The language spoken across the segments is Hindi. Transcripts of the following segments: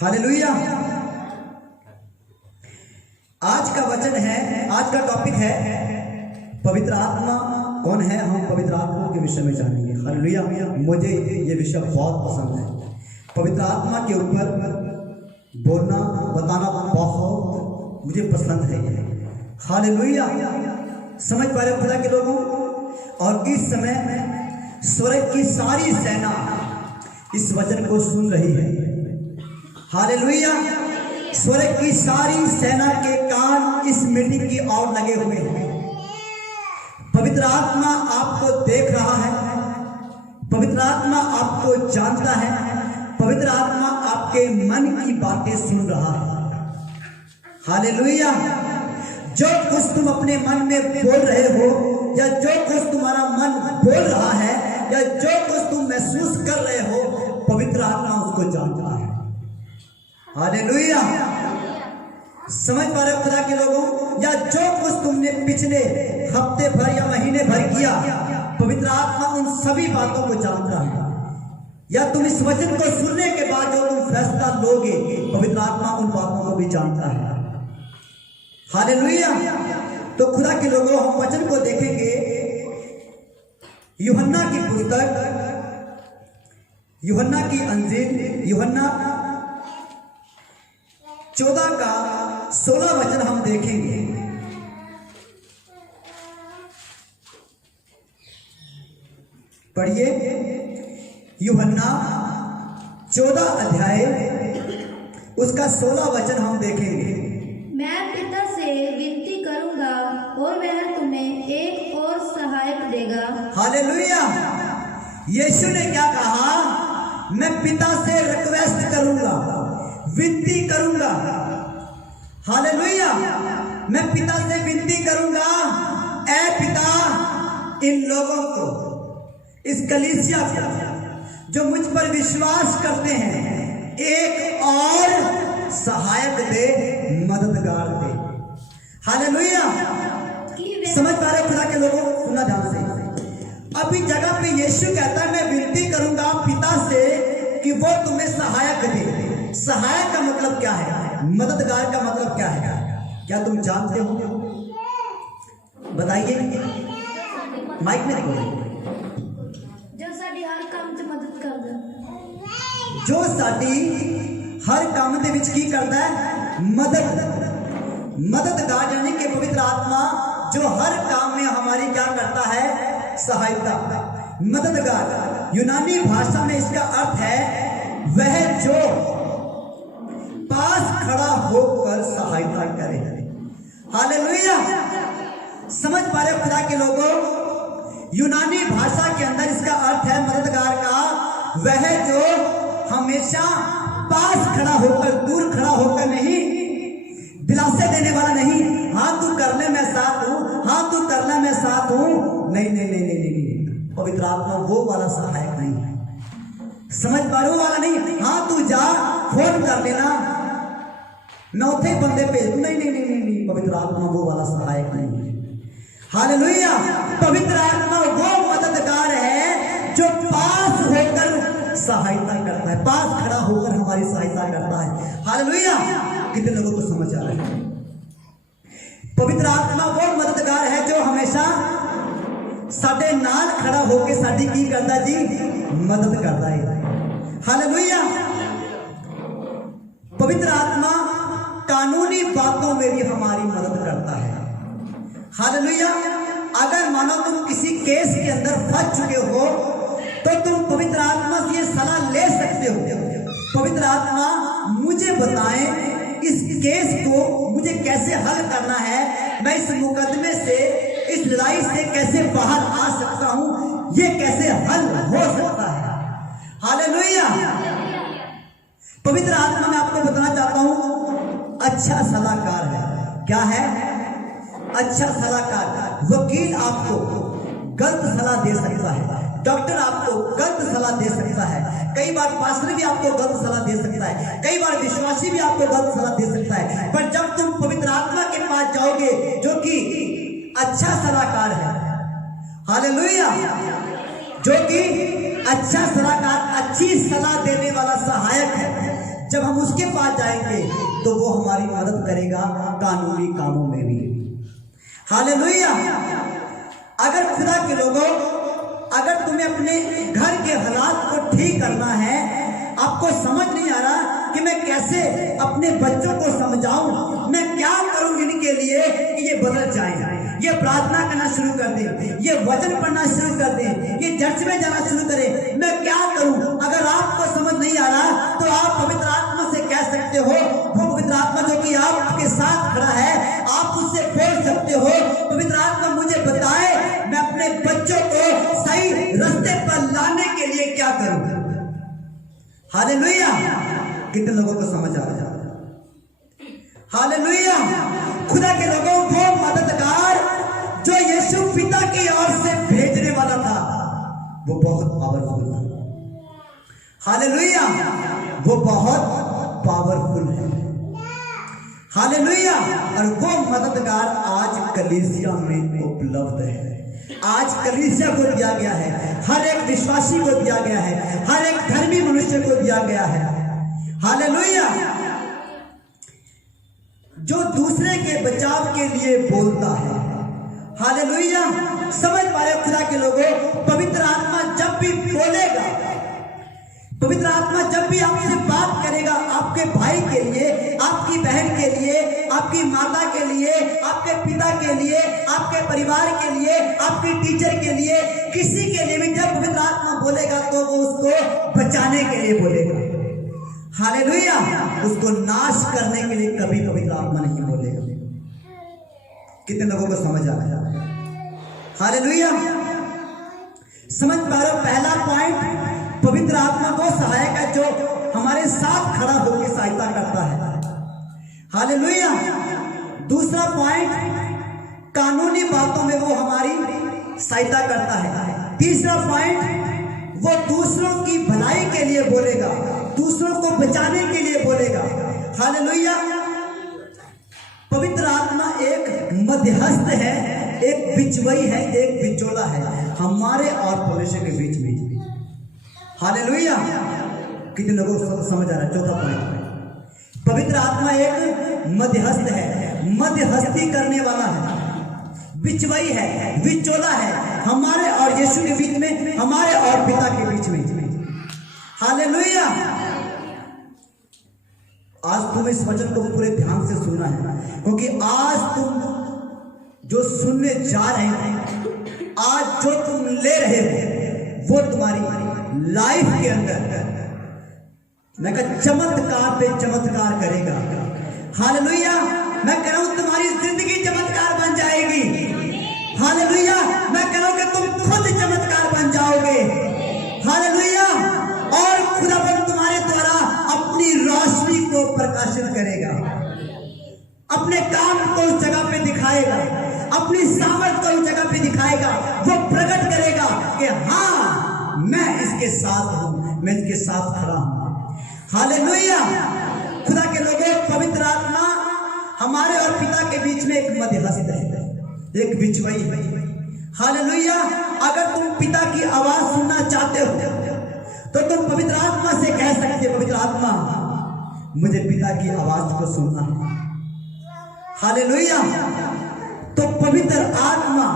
हालेलुया। आज का वचन है, आज का टॉपिक है पवित्र आत्मा कौन है। हम पवित्र आत्मा के विषय में जानेंगे। हालेलुया। मुझे ये विषय बहुत पसंद है। पवित्र आत्मा के ऊपर बोलना बताना बहुत मुझे पसंद है। हालेलुया। समझ पा रहे हो खुदा के लोगों। और इस समय स्वर्ग की सारी सेना इस वचन को सुन रही है। हालेलुया। स्वर्ग की सारी सेना के कान इस मीटिंग की ओर लगे हुए हैं। पवित्र आत्मा आपको देख रहा है, पवित्र आत्मा आपको जानता है, पवित्र आत्मा आपके मन की बातें सुन रहा है। हालेलुया। जो कुछ तुम अपने मन में बोल रहे हो, या जो कुछ तुम्हारा मन बोल रहा है, या जो कुछ तुम महसूस कर रहे हो, पवित्र आत्मा उसको जानता है। हालेलुया। समझ पा रहे हो खुदा के लोगों। या जो कुछ तुमने पिछले हफ्ते भर या महीने भर किया, पवित्र आत्मा उन सभी बातों को जानता है। या तुम इस वचन को सुनने के बाद जो तुम फैसला लोगे, पवित्र आत्मा उन बातों को भी जानता है। हालेलुया। तो खुदा के लोगों, हम वचन को देखेंगे यूहन्ना की पुस्तक, यूहन्ना की अंजील, यूहन्ना 14 का 16 वचन हम देखेंगे। पढ़िए। यूहन्ना 14 अध्याय उसका 16 वचन हम देखेंगे। मैं पिता से विनती करूंगा और वह तुम्हें एक और सहायक देगा। हालेलुया। यीशु ने क्या कहा? मैं पिता से रिक्वेस्ट करूंगा, विनती करूंगा। हालेलुया। मैं पिता से विनती करूंगा, ऐ पिता, इन लोगों को, इस कलीसिया को जो मुझ पर विश्वास करते हैं, एक और सहायक दे, मददगार दे। हालेलुया। समझ पा रहे हो खुदा के लोगों? सुना ध्यान से। अभी जगह पे यीशु कहता है मैं विनती करूंगा पिता से कि वो तुम्हें सहायक दे। सहायक का मतलब क्या है? मददगार का मतलब क्या है? क्या तुम जानते हो? बताइए, माइक में देखो। जो साडी हर काम च मदद करदा, जो साडी हर काम दे विच की करता है? मददगार, यानी कि पवित्र आत्मा जो हर काम में हमारी क्या करता है? सहायता। मददगार यूनानी भाषा में इसका अर्थ है वह जो पास खड़ा होकर सहायता करे। हालेलुया। समझ पा रहे खुदा के लोगों? यूनानी भाषा के अंदर इसका अर्थ है मददगार का वह जो हमेशा पास खड़ा होकर, दूर खड़ा होकर नहीं, दिलासे देने वाला नहीं। हाँ तू कर ले मैं साथ हूं, हाँ तू कर ले मैं साथ हूं। नहीं नहीं नहीं नहीं नहीं, पवित्र आत्मा वो वाला सहायक नहीं है। समझ पा रहे हो? वाला नहीं। हाँ तू जा, फोन कर लेना, मैं उठे बंदे भेज दूं। नहीं नहीं नहीं नहीं, पवित्र आत्मा वो वाला सहायक नहीं है। हालेलुया। पवित्र आत्मा वो मददगार है जो पास होकर सहायता करता है, पास खड़ा होकर हमारी सहायता करता है। हालेलुया। कितने लोगों को समझ आ रहा है? पवित्र आत्मा वो मददगार है जो हमेशा साडे नाल खड़ा होकर साडी की करता जी? मदद करता है। हालेलुया। पवित्र आत्मा कानूनी बातों में भी हमारी मदद करता है। हालेलुया। अगर मानो तुम किसी केस के अंदर फंस चुके हो तो तुम पवित्र आत्मा से ये सलाह ले सकते हो, पवित्र आत्मा मुझे बताएं इस केस को मुझे कैसे हल करना है, मैं इस मुकदमे से, इस लड़ाई से कैसे बाहर आ सकता हूं, ये कैसे हल हो सकता है। हालेलुया। पवित्र आत्मा मैं आपको बताना चाहता हूं अच्छा सलाहकार है। क्या है? अच्छा सलाहकार। वकील आपको गलत सलाह दे सकता है, डॉक्टर आपको गलत सलाह दे सकता है, कई बार पास्टर भी आपको गलत सलाह दे सकता है, कई बार विश्वासी भी आपको गलत सलाह दे सकता है। पर जब तुम पवित्र आत्मा के पास जाओगे जो कि अच्छा सलाहकार है, हालेलुया, जो कि अच्छा सलाहकार, अच्छी सलाह देने वाला सहायक है, जब हम उसके पास जाएंगे तो वो हमारी मदद करेगा कानूनी कामों में भी। हालेलुया। अगर खुदा के लोगों, अगर तुम्हें अपने घर के हालात को ठीक करना है, आपको समझ नहीं आ रहा कि मैं कैसे अपने बच्चों को समझाऊं, मैं क्या करूं इनके लिए कि ये बदल जाए, ये प्रार्थना करना शुरू कर दे, ये वचन पढ़ना शुरू कर दे, ये चर्च में जाना शुरू करे, मैं क्या करूं? अगर आपको समझ नहीं आ रहा तो आप पवित्र आत्मा से कह सकते हो, वो पवित्र आत्मा जो कि आपके साथ खड़ा है, आप उससे बोल सकते हो, पवित्र आत्मा मुझे बताए मैं अपने बच्चों को सही रास्ते पर लाने के लिए क्या करूं। हालेलुया। कितने लोगों को समझ आ रहा है? हालेलुया। खुदा के लोगों, वो मददगार जो यीशु पिता की ओर से भेजने वाला था, वो बहुत पावरफुल था। हालेलुया। वो बहुत पावरफुल है। हालेलुया। और वो मददगार आज कलीसिया में उपलब्ध है। आज कलीसिया को दिया गया है, हर एक विश्वासी को दिया गया है, हर एक धर्मी मनुष्य को दिया गया है। हालेलुया। जो दूसरे के बचाव के लिए बोलता है। हालेलुया। समझ पा रहे खुदा के लोगों, पवित्र आत्मा जब भी बोलेगा, पवित्र आत्मा जब भी आपसे बात करेगा, आपके भाई के लिए, आपकी बहन के लिए, आपकी माता के लिए, आपके पिता के लिए, आपके परिवार के लिए, आपके टीचर के लिए, किसी के लिए भी जब पवित्र आत्मा बोलेगा तो वो उसको बचाने के लिए बोलेगा। हालेलुया। उसको नाश करने के लिए कभी पवित्र आत्मा नहीं बोलेगा। कितने लोगों को समझ आ रहा है? हालेलुया। समझ पा रहे हो? पहला पॉइंट, पवित्र आत्मा वो सहायक है जो हमारे साथ खड़ा होकर सहायता करता है। हालेलुया। दूसरा पॉइंट, कानूनी बातों में वो हमारी सहायता करता है। तीसरा पॉइंट, वो दूसरों की भलाई के लिए बोलेगा, दूसरों को बचाने के लिए बोलेगा। हालेलुया। पवित्र आत्मा एक मध्यस्थ है, एक बिचवई है, एक बिचौला है हमारे और परमेश्वर के बीच में। हालेलुया। कितने लोगों को समझ आ रहा है? चौथा पॉइंट, पवित्र आत्मा एक मध्यस्थ है, मध्यस्थी करने वाला है, बिचवई है, बिचौला है हमारे और यीशु के बीच में, हमारे और पिता के बीच में। हालेलुया। आज तुम इस वचन को पूरे ध्यान से सुनना है, क्योंकि आज तुम जो सुनने जा रहे हो, आज जो तुम ले रहे हो, वो तुम्हारी लाइफ के अंदर मैं कह चमत्कार पे चमत्कार करेगा। हालेलुया। मैं कह रहा हूं तुम्हारी जिंदगी चमत्कार बन जाएगी। हालेलुया। मैं कह रहा हूं कि तुम खुद चमत्कार बन जाओगे। हालेलुया। और खुदाबंद तुम्हारे द्वारा अपनी रोशनी को प्रकाशित करेगा, अपने काम को उस जगह पे दिखाएगा, अपनी सामर्थ को उस जगह पे दिखाएगा, वो प्रकट करेगा कि हाँ मैं इसके साथ हूं, मैं इसके साथ खड़ा हूं। हालेलुया। खुदा के लोगों, पवित्र आत्मा हमारे और पिता के बीच में एक मध्यस्थ है, एक बिचवई है। हालेलुया। अगर तुम पिता की आवाज सुनना चाहते हो तो तुम पवित्र आत्मा से कह सकते हो, पवित्र आत्मा मुझे पिता की आवाज को सुनना है। हालेलुया। तो पवित्र आत्मा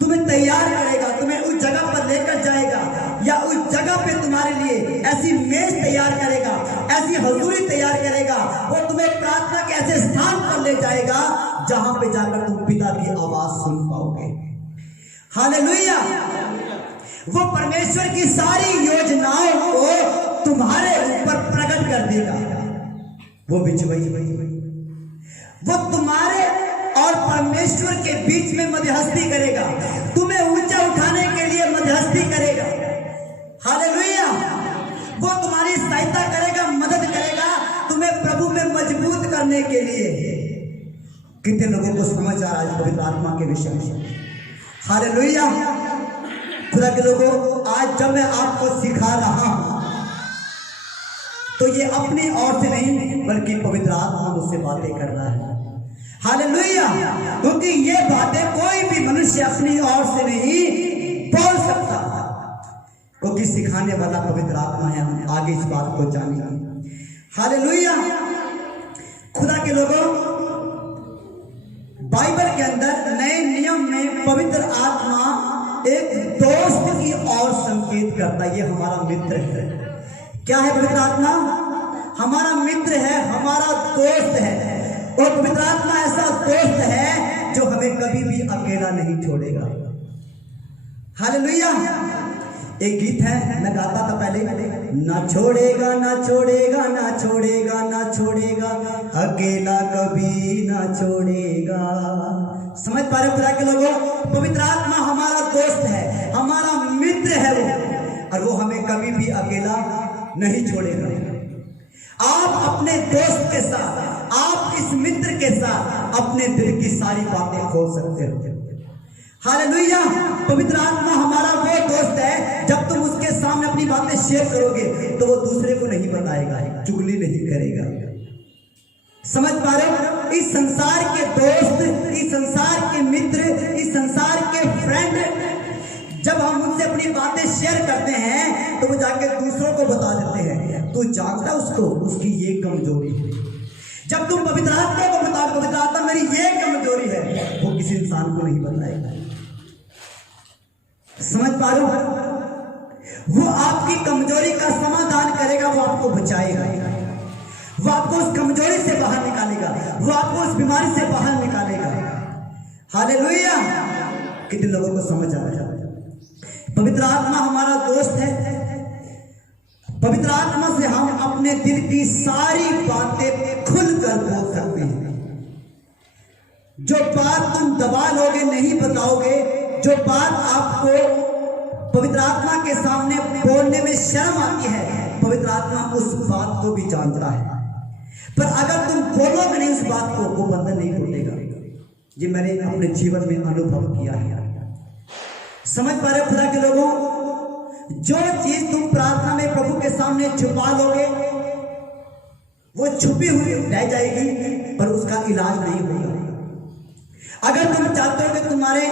तुम्हें तैयार करेगा, तुम्हें उस जगह पर लेकर जाएगा, या उस जगह पे तुम्हारे लिए ऐसी मेज तैयार करेगा, ऐसी हजूरी तैयार करेगा, वो तुम्हें प्रार्थना के ऐसे स्थान पर ले जाएगा जहां पे जाकर तुम पिता की आवाज सुन पाओगे। हालेलुया। वो परमेश्वर की सारी योजनाओं को तुम्हारे ऊपर प्रकट कर देगा। वो बिचवई, वो तुम्हारे और परमेश्वर के बीच में मध्यस्थी करेगा, तुम्हें ऊंचा उठाने के लिए मध्यस्थी करेगा। हालेलुया। वो तुम्हारी सहायता करेगा, मदद करेगा, तुम्हें प्रभु में मजबूत करने के लिए। कितने लोगों को समझ आ रहा है पवित्र आत्मा के विषय में? हालेलुया। खुदा के लोगों, आज जब मैं आपको सिखा रहा हूं तो ये अपनी ओर से नहीं बल्कि पवित्र आत्मा मुझसे बातें कर रहा है। हालेलुया। क्योंकि ये बातें कोई भी मनुष्य अपनी ओर से नहीं बोल सकता, क्योंकि सिखाने वाला पवित्र आत्मा है। हम आगे इस बात को जानेंगे। हालेलुया। खुदा के लोगों, बाइबल के अंदर नए नियम में पवित्र आत्मा एक दोस्त की ओर संकेत करता है। ये हमारा मित्र है। क्या है पवित्र आत्मा? हमारा मित्र है, हमारा दोस्त है। और पवित्र आत्मा ऐसा दोस्त है जो हमें कभी भी अकेला नहीं छोड़ेगा। हालेलुया। एक गीत है, मैं गाता था पहले, ना छोड़ेगा ना छोड़ेगा ना छोड़ेगा ना छोड़ेगा, अकेला कभी ना छोड़ेगा। समझ पा रहे खुदा के लोगों? पवित्र आत्मा हमारा दोस्त है, हमारा मित्र है वो, और वो हमें कभी भी अकेला नहीं छोड़ेगा। आप अपने दोस्त के साथ, आप इस मित्र के साथ अपने दिल की सारी बातें खोल सकते हो। हालेलुया। पवित्र आत्मा हमारा वो दोस्त है, जब तुम उसके सामने अपनी बातें शेयर करोगे तो वो दूसरे को नहीं बताएगा, चुगली नहीं करेगा। समझ पा रहे हो? इस संसार के दोस्त, इस संसार के मित्र, इस संसार के फ्रेंड, जब हम उनसे अपनी बातें शेयर करते हैं तो वो जाके दूसरों को बता देते हैं, तू जानता उसको, उसकी ये कमजोरी है। जब तुम पवित्र आत्मा को बताओ, पवित्र आत्मा मेरी ये कमजोरी है, वो किसी इंसान को नहीं बताएगा। समझ पा रहे हो? वो आपकी कमजोरी का समाधान करेगा, वो आपको बचाएगा, वो आपको उस कमजोरी से बाहर निकालेगा, वो आपको उस बीमारी से बाहर निकालेगा। हालेलुया। कितने लोगों को समझ आ रहा है? पवित्र आत्मा हमारा दोस्त है। पवित्र आत्मा से हम अपने दिल की सारी बातें खुलकर बोल सकते हैं। जो बात तुम दबा लोगे, नहीं बताओगे, जो बात आपको पवित्र आत्मा के सामने बोलने में शर्म आती है, पवित्र आत्मा उस बात को भी जानता है। पर अगर तुम बोलोगे नहीं उस बात को, वो बंधन नहीं टूटेगा। ये मैंने अपने जीवन में अनुभव किया है। समझ पा रहे खुदा के लोगों? जो चीज तुम प्रार्थना में प्रभु के सामने छुपा लोगे, वो छुपी हुई रह जाएगी, पर उसका इलाज नहीं होगा। अगर तुम चाहते हो कि तुम्हारे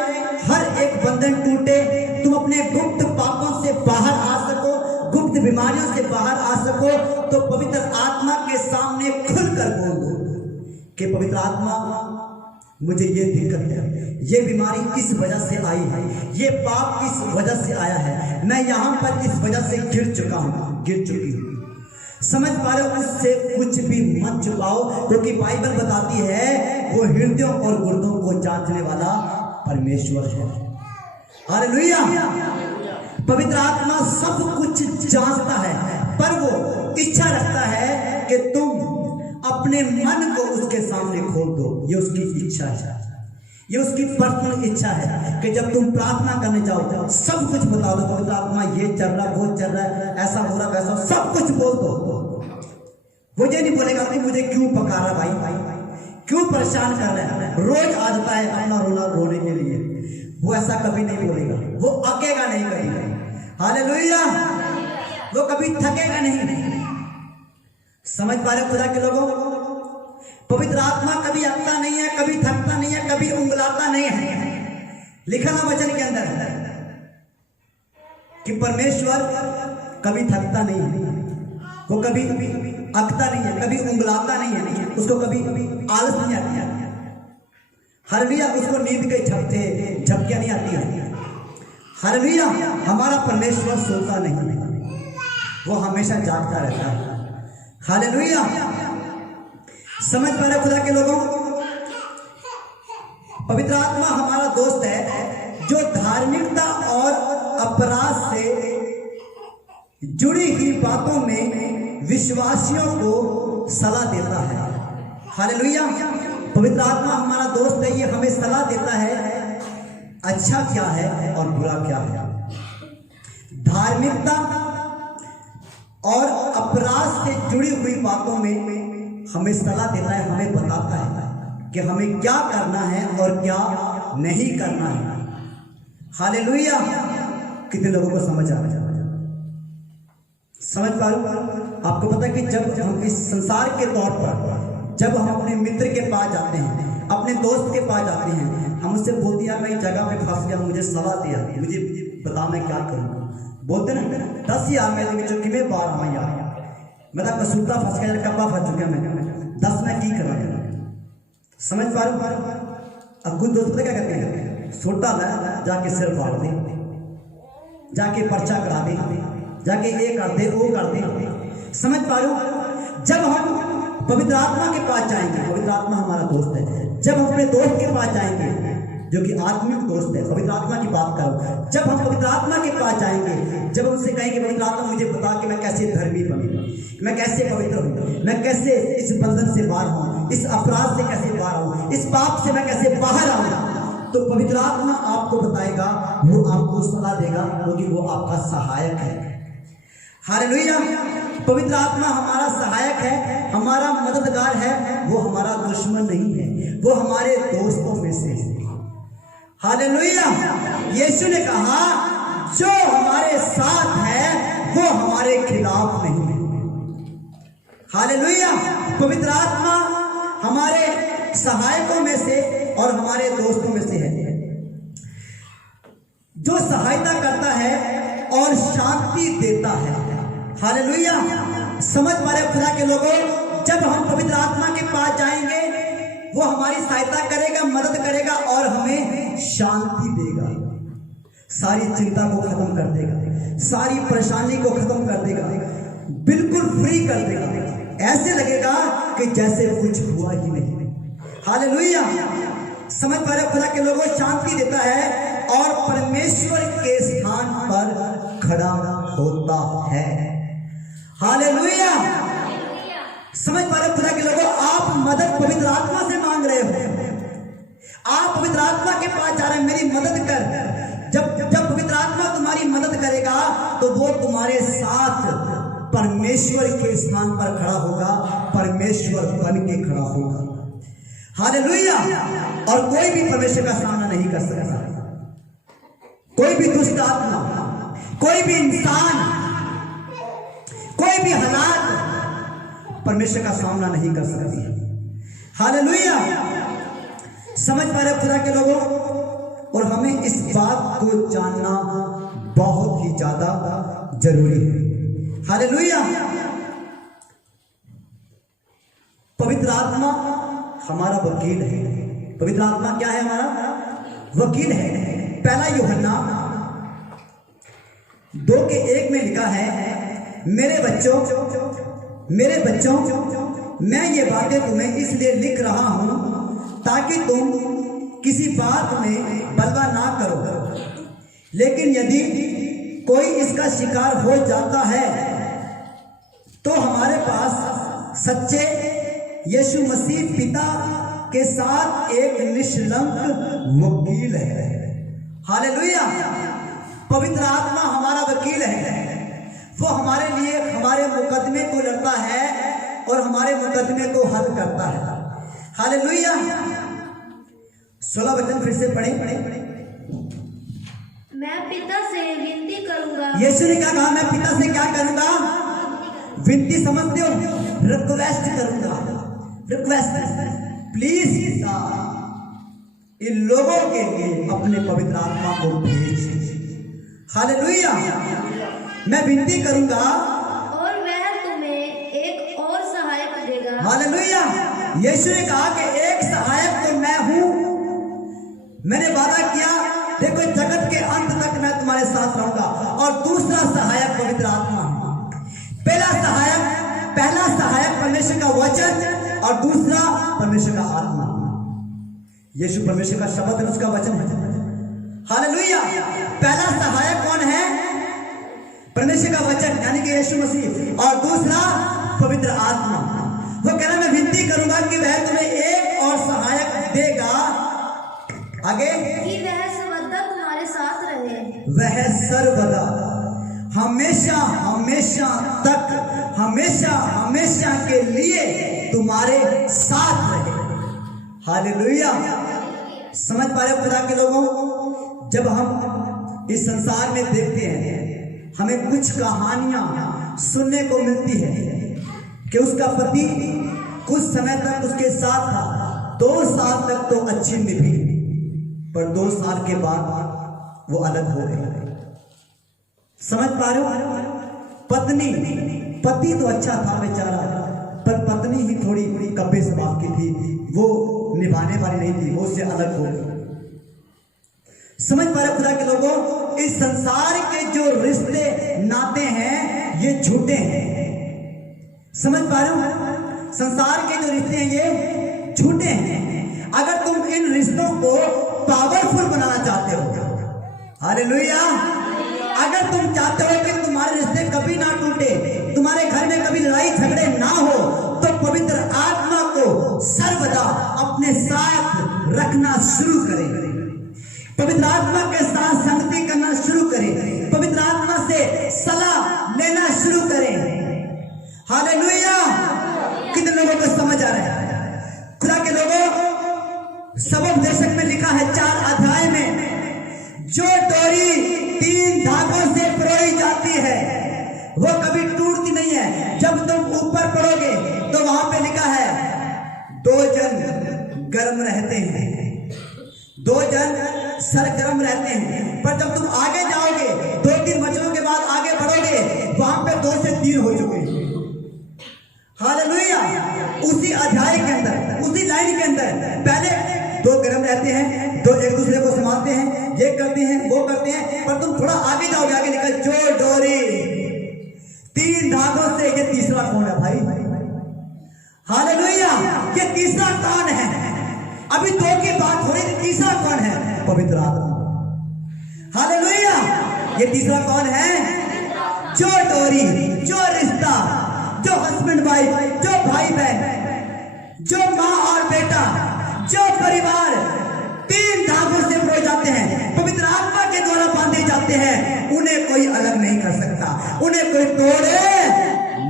हर एक बंधन टूटे, तुम अपने गुप्त पापों से बाहर आ सको, गुप्त बीमारियों से बाहर आ सको, तो पवित्र आत्मा के सामने खुलकर बोल दो कि पवित्र आत्मा, मुझे ये दिक्कत है, ये बीमारी इस वजह से आई है, ये पाप इस वजह से आया है, मैं यहां पर इस वजह से गिर चुका हूं, गिर चुकी हूं। समझ पा रहे हो? उससे कुछ भी मत छुपाओ, क्योंकि बाइबल बताती है वो हृदयों और गुर्दों को जांचने वाला परमेश्वर है। हालेलुया। पवित्र आत्मा सब कुछ जांचता है, पर वो इच्छा रखता है कि तुम अपने मन को उसके सामने खोल दो। ये उसकी इच्छा है, ये उसकी पर्सनल इच्छा है कि जब तुम प्रार्थना करने जाओ सब कुछ बता दो। पवित्र आत्मा, ये चल रहा, वो चल रहा है, ऐसा हो रहा, वैसा, सब कुछ बोल दो। वो ये नहीं बोलेगा कि मुझे क्यों पका रहा भाई, क्यों परेशान कर रहा है, रोज आ जाता है अपना रोना रोने के लिए। वो ऐसा कभी नहीं बोलेगा, वो अकेगा नहीं कभी। हालेलुया। वो कभी थकेगा नहीं। समझ पा रहे खुदा के लोगों? पवित्र आत्मा कभी अकता नहीं है, कभी थकता नहीं है, कभी उंगलाता नहीं है। लिखा ना वचन के अंदर कि परमेश्वर कभी थकता नहीं है, वो कभी अकता नहीं है, कभी उंगलाता नहीं है, उसको कभी आलस नहीं आती है। हालेलुया। उसको नींद के झपकियां नहीं आती है। हालेलुया। हमारा परमेश्वर सोता नहीं, वो हमेशा जागता रहता है। हालेलुया। समझ पा रहे खुदा के लोगों? पवित्र आत्मा हमारा दोस्त है, जो धार्मिकता और अपराध से जुड़ी हुई बातों में विश्वासियों को सलाह देता है। हालेलुया। पवित्र आत्मा हमारा दोस्त है, ये हमें सलाह देता है अच्छा क्या है और बुरा क्या है। धार्मिकता और अपराध से जुड़ी हुई बातों में हमें सलाह देता है, हमें बताता है कि हमें क्या करना है और क्या नहीं करना है। हालेलुया। कितने लोगों को समझ आ रहा है? समझ पा रहे हो? आपको पता है कि जब हम इस संसार के तौर पर, जब हम अपने मित्र के पास जाते हैं, अपने दोस्त के पास जाते हैं, हम उससे बोलते हैं मैं इस जगह पे फंस गया, मुझे सलाह दिया, मुझे बता मैं क्या करूँ। बोलते ना 10 यार मेरे विचों किमें बार आवा यार, मैं तो कसूता फंस गया, कब्बा फंस चुका मैं, 10 मैं की करा, समझ पा रहे हो। अब कुछ दोस्त पता क्या करते हैं, सोटा ला जाके सिर फाड़ दे, जाके पर्चा करा दे, जाके ये कर दे वो कर दे, समझ पा रहे हो। जब हम पवित्र आत्मा के पास जाएंगे, पवित्र आत्मा हमारा दोस्त है, जब हम अपने दोस्त के पास जाएंगे जो कि आत्मिक दोस्त है, पवित्र आत्मा की बात करो, जब हम पवित्र आत्मा के पास जाएंगे, जब उनसे कहेंगे पवित्र आत्मा मुझे बता कि मैं कैसे धर्मी बनूंगा, मैं कैसे पवित्र हूँ, मैं कैसे इस बंधन से बाहर हूँ, इस अपराध से कैसे बाहर हूँ, इस पाप से मैं कैसे बाहर आऊँ, तो पवित्र आत्मा आपको बताएगा, वो आपको सलाह देगा, क्योंकि वो आपका सहायक है। हालेलुया। पवित्र आत्मा हमारा सहायक है, हमारा मददगार है, वो हमारा दुश्मन नहीं है, वो हमारे दोस्तों में से है। हालेलुया। यीशु ने कहा जो हमारे साथ है वो हमारे खिलाफ नहीं है। हालेलुया। पवित्र आत्मा हमारे सहायकों में से और हमारे दोस्तों में से है, जो सहायता करता है और शांति देता है। हालेलुया। समझ पा रहे खुदा के लोगों, जब हम पवित्र आत्मा के पास जाएंगे वो हमारी सहायता करेगा, मदद करेगा और हमें शांति देगा, सारी चिंता को खत्म कर देगा, सारी परेशानी को खत्म कर देगा, बिल्कुल फ्री कर देगा, ऐसे लगेगा कि जैसे कुछ हुआ ही नहीं। हालेलुया। समझ पा रहे खुदा के लोगों, शांति देता है और परमेश्वर के स्थान पर खड़ा होता है। हालेलुया। समझ पा रहे खुदा के लोगों, आप मदद पवित्र आत्मा से मांग रहे हो, आप पवित्र आत्मा के पास जा रहे हैं, मेरी मदद कर। जब पवित्र आत्मा तुम्हारी मदद करेगा तो वो तुम्हारे साथ परमेश्वर के स्थान पर खड़ा होगा, परमेश्वर बन के खड़ा होगा। हालेलुया। और कोई भी परमेश्वर का सामना नहीं कर सकता, कोई भी दुष्ट आत्मा, कोई भी इंसान, कोई भी हालात परमेश्वर का सामना नहीं कर सकती है। हालेलुया। समझ पा रहे खुदा के लोगों, और हमें इस बात को जानना बहुत ही ज्यादा जरूरी है। हालेलुया। पवित्र आत्मा हमारा वकील है। पवित्र आत्मा क्या है? हमारा वकील है। पहला यूहन्ना 2:1 में लिखा है, मेरे बच्चों मैं ये बातें तुम्हें इसलिए लिख रहा हूं ताकि तुम किसी बात में बलवा ना करो, लेकिन यदि कोई इसका शिकार हो जाता है तो हमारे पास सच्चे यीशु मसीह पिता के साथ एक निष्कलंक वकील है। हालेलुया। पवित्र आत्मा हमारा वकील है, वो हमारे लिए हमारे मुकदमे को लड़ता है और हमारे मुकदमे को हल करता है। हालेलुया। 16 वचन फिर से पढ़े। मैं पिता से विनती करूंगा। यीशु ने क्या कहा? मैं पिता से क्या करूंगा? विनती समझते हो? रिक्वेस्ट करूंगा, रिक्वेस्ट। प्लीज पिता इन लोगों के लिए अपने पवित्र आत्मा को भेज। हालेलुया। मैं विनती करूंगा और वह तुम्हें एक और सहायक देगा। हालेलुया। यीशु ने कहा कि एक सहायक तो मैं हूं, मैंने वादा किया, देखो जगत के अंत तक मैं तुम्हारे साथ रहूंगा। और दूसरा सहायक पवित्र आत्मा है। पहला सहायक परमेश्वर का वचन और दूसरा परमेश्वर का आत्मा। यीशु परमेश्वर का शब्द है, उसका वचन है। हालेलुया। पहला सहायक कौन है? परमेश्वर का वचन यानी कि यीशु मसीह, और दूसरा पवित्र आत्मा। वो कह रहा मैं विनती करूंगा कि वह तुम्हें एक और सहायक देगा। आगे कि वह सर्वदा तुम्हारे साथ रहे। वह सर्वदा हमेशा हमेशा तक, हमेशा हमेशा के लिए तुम्हारे साथ रहे। हालेलुया। समझ पा रहे खुदा के लोगों, जब हम इस संसार में देखते हैं, हमें कुछ कहानियां सुनने को मिलती है कि उसका पति कुछ समय तक उसके साथ था, 2 साल तक तो अच्छी निभी, पर 2 साल के बाद वो अलग हो गए। समझ पा रहे हो? पति तो अच्छा था बेचारा, पर पत्नी ही थोड़ी कब्बे स्वभाव की थी, वो निभाने वाली नहीं थी, वो उससे अलग हो गई। समझ पा रहे खुदा के लोगों, इस संसार के जो रिश्ते नाते हैं ये झूठे हैं। समझ पा रहे हो, संसार के जो रिश्ते हैं ये झूठे हैं। अगर तुम इन रिश्तों को पावरफुल बनाना चाहते हो, हालेलुया, अगर तुम चाहते हो कि तुम्हारे रिश्ते कभी ना टूटे, तुम्हारे घर में कभी लड़ाई झगड़े ना हो, तो पवित्र आत्मा को सर्वदा अपने साथ रखना शुरू करें, पवित्र आत्मा के साथ संगति करना शुरू करें, पवित्र आत्मा से सलाह लेना शुरू करें। हालेलुया, कितने लोगों को समझ आ रहा है? खुदा के लोगों, सबोपदेशक में लिखा है 4 अध्याय में, जो डोरी 3 धागों से पिरोई जाती है वो कभी टूटती नहीं है। जब तुम ऊपर पड़ोगे तो वहां पे लिखा है 2 जन गर्म रहते हैं, 2 जन सरगर्म रहते हैं, पर जब तुम आगे जाओगे 2-3 वचनों के बाद आगे बढ़ोगे, वहां पे 2 से 3 हो चुके हैं। हालेलुया, उसी अध्याय के अंदर, उसी लाइन के अंदर पहले 2 गर्म रहते हैं, 2 एक दूसरे को संभालते हैं, ये करते हैं वो करते हैं, पर तुम थोड़ा आगे जाओगे, आगे लिखा जो डोरी 3 धागों से, ये तीसरा कौन है भाई? हालेलुया, ये तीसरा कौन है? अभी 2 की बात हो रही, तीसरा कौन है? पवित्र आत्मा। हालेलुया, ये तीसरा कौन है? जो डोरी, जो रिश्ता, जो हस्बैंड वाइफ, जो भाई बहन, जो माँ और बेटा, जो परिवार 3 धागों से पिरोए जाते हैं, पवित्र आत्मा के द्वारा बांधे जाते हैं, उन्हें कोई अलग नहीं कर सकता, उन्हें कोई तोड़े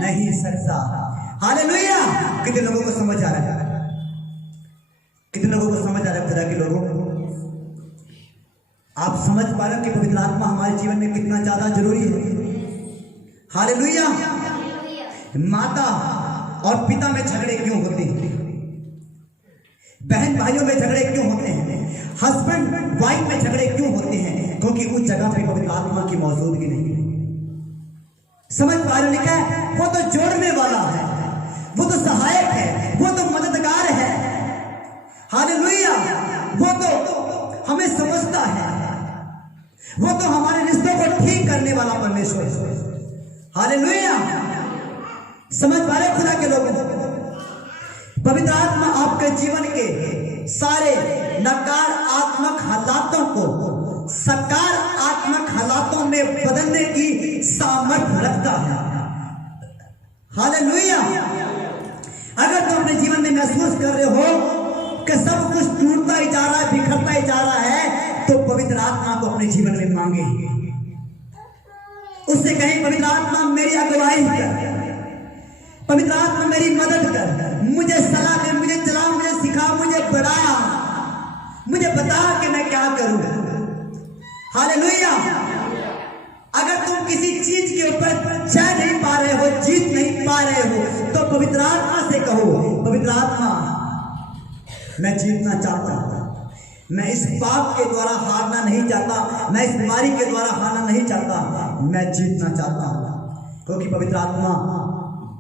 नहीं सकता। हालेलुया, कितने लोगों को समझ आ रहा है? कितने लोगों को समझ आ रहा है खुदा के लोगों? आप समझ पा रहे हो कि पवित्र आत्मा हमारे जीवन में कितना ज्यादा जरूरी है? हालेलुया, माता और पिता में झगड़े क्यों होते हैं? बहन भाइयों में झगड़े क्यों होते हैं? हस्बैंड वाइफ में झगड़े क्यों होते हैं? क्योंकि उस जगह पे पवित्र आत्मा की मौजूदगी नहीं है। समझ पा रहे? लिखा है वो तो जोड़ने वाला है, वो तो सहायक है, वो तो मददगार है। हालेलुया, वो तो हमें समझता है, वो तो हमारे रिश्तों को ठीक करने वाला परमेश्वर है। हालेलुया, समझ पा रहे खुदा के लोगों? पवित्र आत्मा आपके जीवन के सारे नकारात्मक हालातों को सकारात्मक हालातों में बदलने की सामर्थ्य रखता है। हालेलुया, अगर तुम अपने जीवन में महसूस कर रहे हो कि सब कुछ टूटता ही जा रहा है, बिखरता ही जा रहा है, तो पवित्र आत्मा को अपने जीवन में मांगे, उससे कहें पवित्र आत्मा मेरी अगुवाई कर, पवित्र आत्मा मेरी मदद कर, मुझे सलाह दे, मुझे चला, मुझे सिखा, मुझे बढ़ाया, मुझे बता कि मैं क्या करूं। हालेलुया, अगर तुम किसी चीज के ऊपर जय नहीं पा रहे हो, जीत नहीं पा रहे हो, तो पवित्र आत्मा से कहो, पवित्र आत्मा मैं जीतना चाहता हूं, मैं इस पाप के द्वारा हारना नहीं चाहता, मैं इस बीमारी के द्वारा हारना नहीं चाहता, मैं जीतना चाहता हूं, क्योंकि पवित्र आत्मा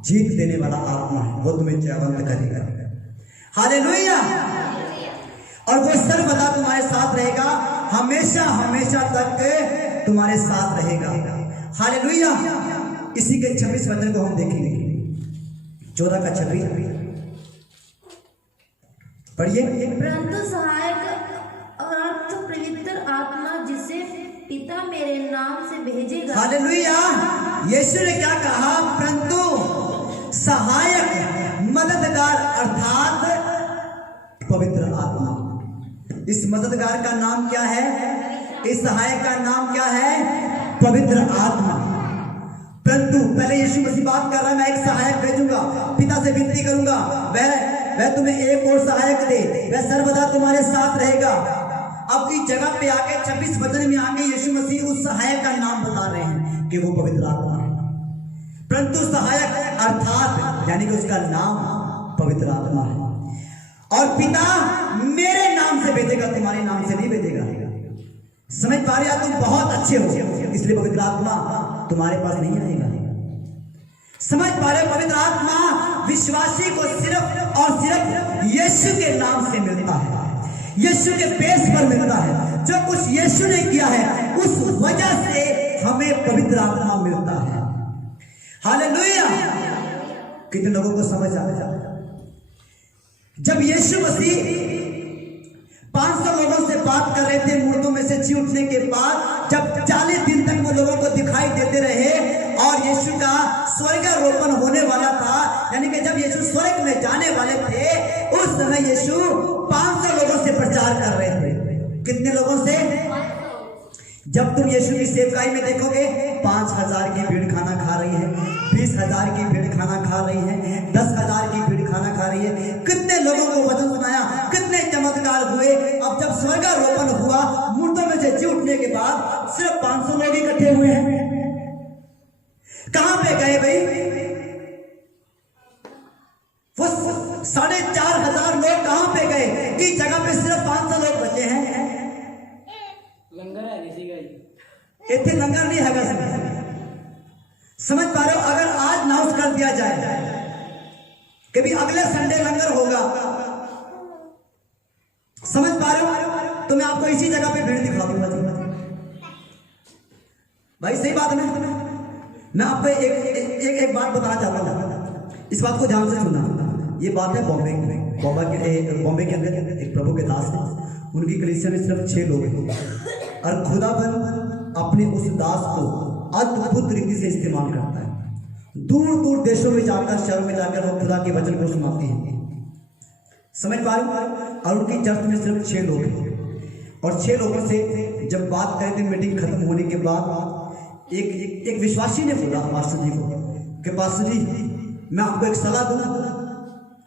जीत देने वाला आत्मा है, वो तुम्हें जयवंत करेगा। हालेलुया, और वो सर्वदा तुम्हारे साथ रहेगा, हमेशा हमेशा तक तुम्हारे साथ रहेगा। हालेलुया, इसी के 26 वचन को हम देखेंगे, 14 का 26 पढ़िए। परंतु सहायक और अर्थ पवित्र आत्मा जिसे पिता मेरे नाम से भेजेगा। हालेलुया, यीशु ने क्या कहा? परंतु सहायक, मददगार अर्थात पवित्र आत्मा। इस मददगार का नाम क्या है? इस सहायक का नाम क्या है? पवित्र आत्मा। परंतु पहले यीशु मसीह बात कर रहा है, मैं एक सहायक भेजूंगा, पिता से विनती करूंगा, वह तुम्हें एक और सहायक दे, वह सर्वदा तुम्हारे साथ रहेगा। अब इस जगह पे आके 26 वचन में आके यीशु मसीह उस सहायक का नाम बता रहे हैं कि वो पवित्र आत्मा है। परंतु सहायक अर्थात यानी कि उसका नाम पवित्र आत्मा है। और पिता मेरे नाम से भेजेगा, तुम्हारे नाम से नहीं भेजेगा। समझ पा रहे? तुम बहुत अच्छे हो, इसलिए पवित्र आत्मा तुम्हारे पास नहीं आएगा। समझ पा रहे? पवित्र आत्मा विश्वासी को सिर्फ और सिर्फ यीशु के नाम से मिलता है, यीशु के बेस पर मिलता है। जो कुछ यीशु ने किया है उस वजह से हमें पवित्र आत्मा मिलता है। हालेलुया! कितने लोगों को समझ आ गया? जब यीशु मसीह 500 लोगों से बात कर रहे थे मुर्दों में से जी उठने के बाद, जब 40 दिन तक वो लोगों को दिखाई देते रहे और यीशु का स्वर्गारोपण होने वाला था, यानी कि जब यीशु स्वर्ग में जाने वाले थे, उस समय यीशु 500 लोगों से प्रचार कर रहे थे। कितने लोगों से? जब तुम यीशु की सेवकाई में देखोगे 5000 की भीड़ खाना खा रही है, 20,000 की भीड़ खाना खा रही है, 10,000 की भीड़ खाना खा रही है। कितने लोगों को वचन सुनाया, कितने चमत्कार हुए। अब जब स्वर्गारोपण हुआ, मुर्दों में से जी उठने के बाद सिर्फ 500 लोग इकट्ठे हुए हैं। कहां पे गए भाई? वो 4,500 लोग कहां पे गए कि जगह पे सिर्फ 500 लोग बचे हैं। लंगर है किसी का इतने लंगर नहीं है। समझ पा रहे हो? अगर आज अनाउंस कर दिया जाए कि भी अगले संडे लंगर होगा, समझ पा रहे हो, तो मैं आपको इसी जगह पे भीड़ दिखा दूंगा भाई। सही बात है। मैं आपको एक बात बताना चाहता हूं, इस बात को ध्यान से सुनना। ये बात है बॉम्बे के अंदर एक प्रभु के दास है, उनकी कलीसिया में सिर्फ 6 लोग हैं और खुदाबंद अपने उस दास को अद्भुत रीति से इस्तेमाल करता है। दूर दूर देशों में जाकर, शहरों में जाकर वो खुदा के वचन को सुनाते हैं। समझ पा रहे हो? और उनकी चर्च में सिर्फ 6 लोग हैं और 6 लोगों से जब बात करें थे, मीटिंग खत्म होने के बाद एक विश्वासी ने बोला पास्टर जी को कि पास्टर जी, मैं आपको एक सलाह दूं।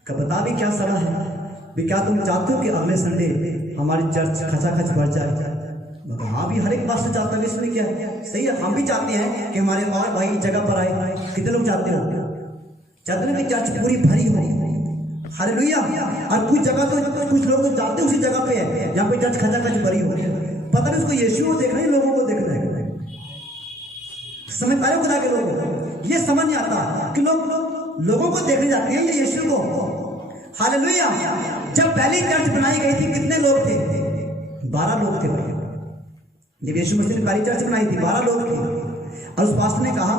क्या बता भी क्या सलाह है? भी क्या तुम चाहते हो कि अगले संडे हमारी चर्च खचाखच भर जाए? हाँ भी, हर एक पास्टर चाहता है। इसमें क्या सही है, हम भी चाहते हैं कि हमारे और भाई जगह पर आए। कितने लोग चाहते हो? चाहते हैं कि चर्च पूरी भरी हो। हालेलुया! और कुछ जगह तो कुछ लोग तो चाहते उसी जगह पे है जहाँ पे चर्च खचाखच भरी हो। पता नहीं उसको यीशु को देखना है, लोगों को देखना है। समझ पा रहे हो? खुदा के लोग ये समझ नहीं आता कि लोगों को देखने जाते हैं या यीशु को। हालेलुया! जब पहली चर्च बनाई गई थी कितने लोग थे? 12 लोग थे भाई। जब यीशु मसीह ने पहली चर्च बनाई थी 12 लोग थे और उस पास्टर ने कहा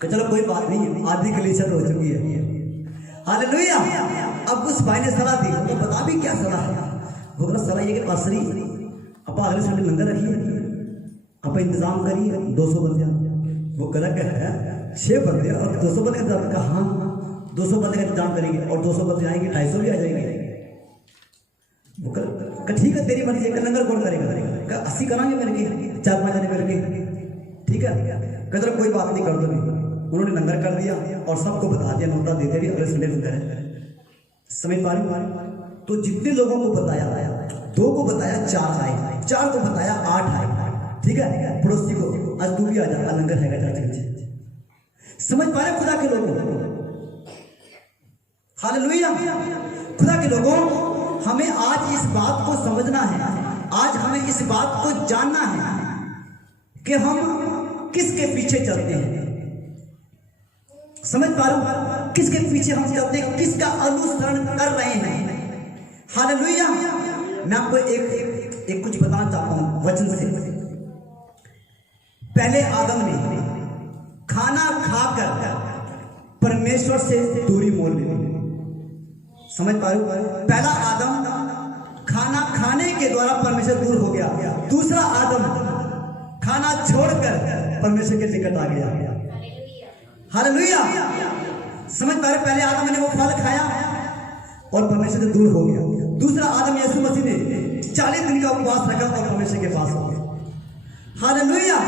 कि चलो कोई बात नहीं, आधी कलीसिया तो हो चुकी है। हालेलुया! अब उस भाई ने सलाह दी, तो बता भी क्या सलाह है? वो बोला सलाह ये कि पास्टर जी, आप अगले संडे लंगर रखिए, आप इंतजाम करिए 200 बंदे। वो कह रहा है 6 बंदे और 200 बंदे का इंतजाम। हाँ 200 बंदे का इंतजाम करेंगे और 200 बंदे आएंगे, 250 भी आ जाएंगे। वो कह ठीक है, तेरी मर्जी है। लंगर कौन करेगा? 80 कराएंगे करके, 4-5 जने करके, ठीक है। कहते कोई बात नहीं, कर दो। उन्होंने लंगर कर दिया और सबको बता दिया, नोटा देते भी अगले संडे लंगर है। समझ पा रही? तो जितने लोगों को बताया, 2 को बताया 4 आए, 4 को बताया 8 आए, ठीक है। पड़ोसी को आज तू भी आ जा, लंगर है चर्च। समझ पा रहे खुदा के लोगों? हालेलुया! खुदा के लोगों, हमें आज इस बात को समझना है, आज हमें इस बात को जानना है कि हम किसके पीछे चलते हैं। समझ पा रहे हो? किसके पीछे हम चलते हैं, किसका अनुसरण कर रहे हैं। हालेलुया! मैं आपको एक कुछ बताना चाहता हूं वचन से। पहले आदम ने खाना खाकर परमेश्वर से दूरी मोल ली। समझ पा रहे हो? पहला आदम खाना खाने के द्वारा परमेश्वर दूर हो गया, दूसरा आदम खाना छोड़कर परमेश्वर के निकट आ गया। हालेलुया! समझ पा रहे? पहले आदम ने वो फल खाया और परमेश्वर से दूर हो गया। दूसरा आदम यीशु मसीह ने 40 दिन का उपवास रखा और परमेश्वर के पास हो गया। हालेलुया!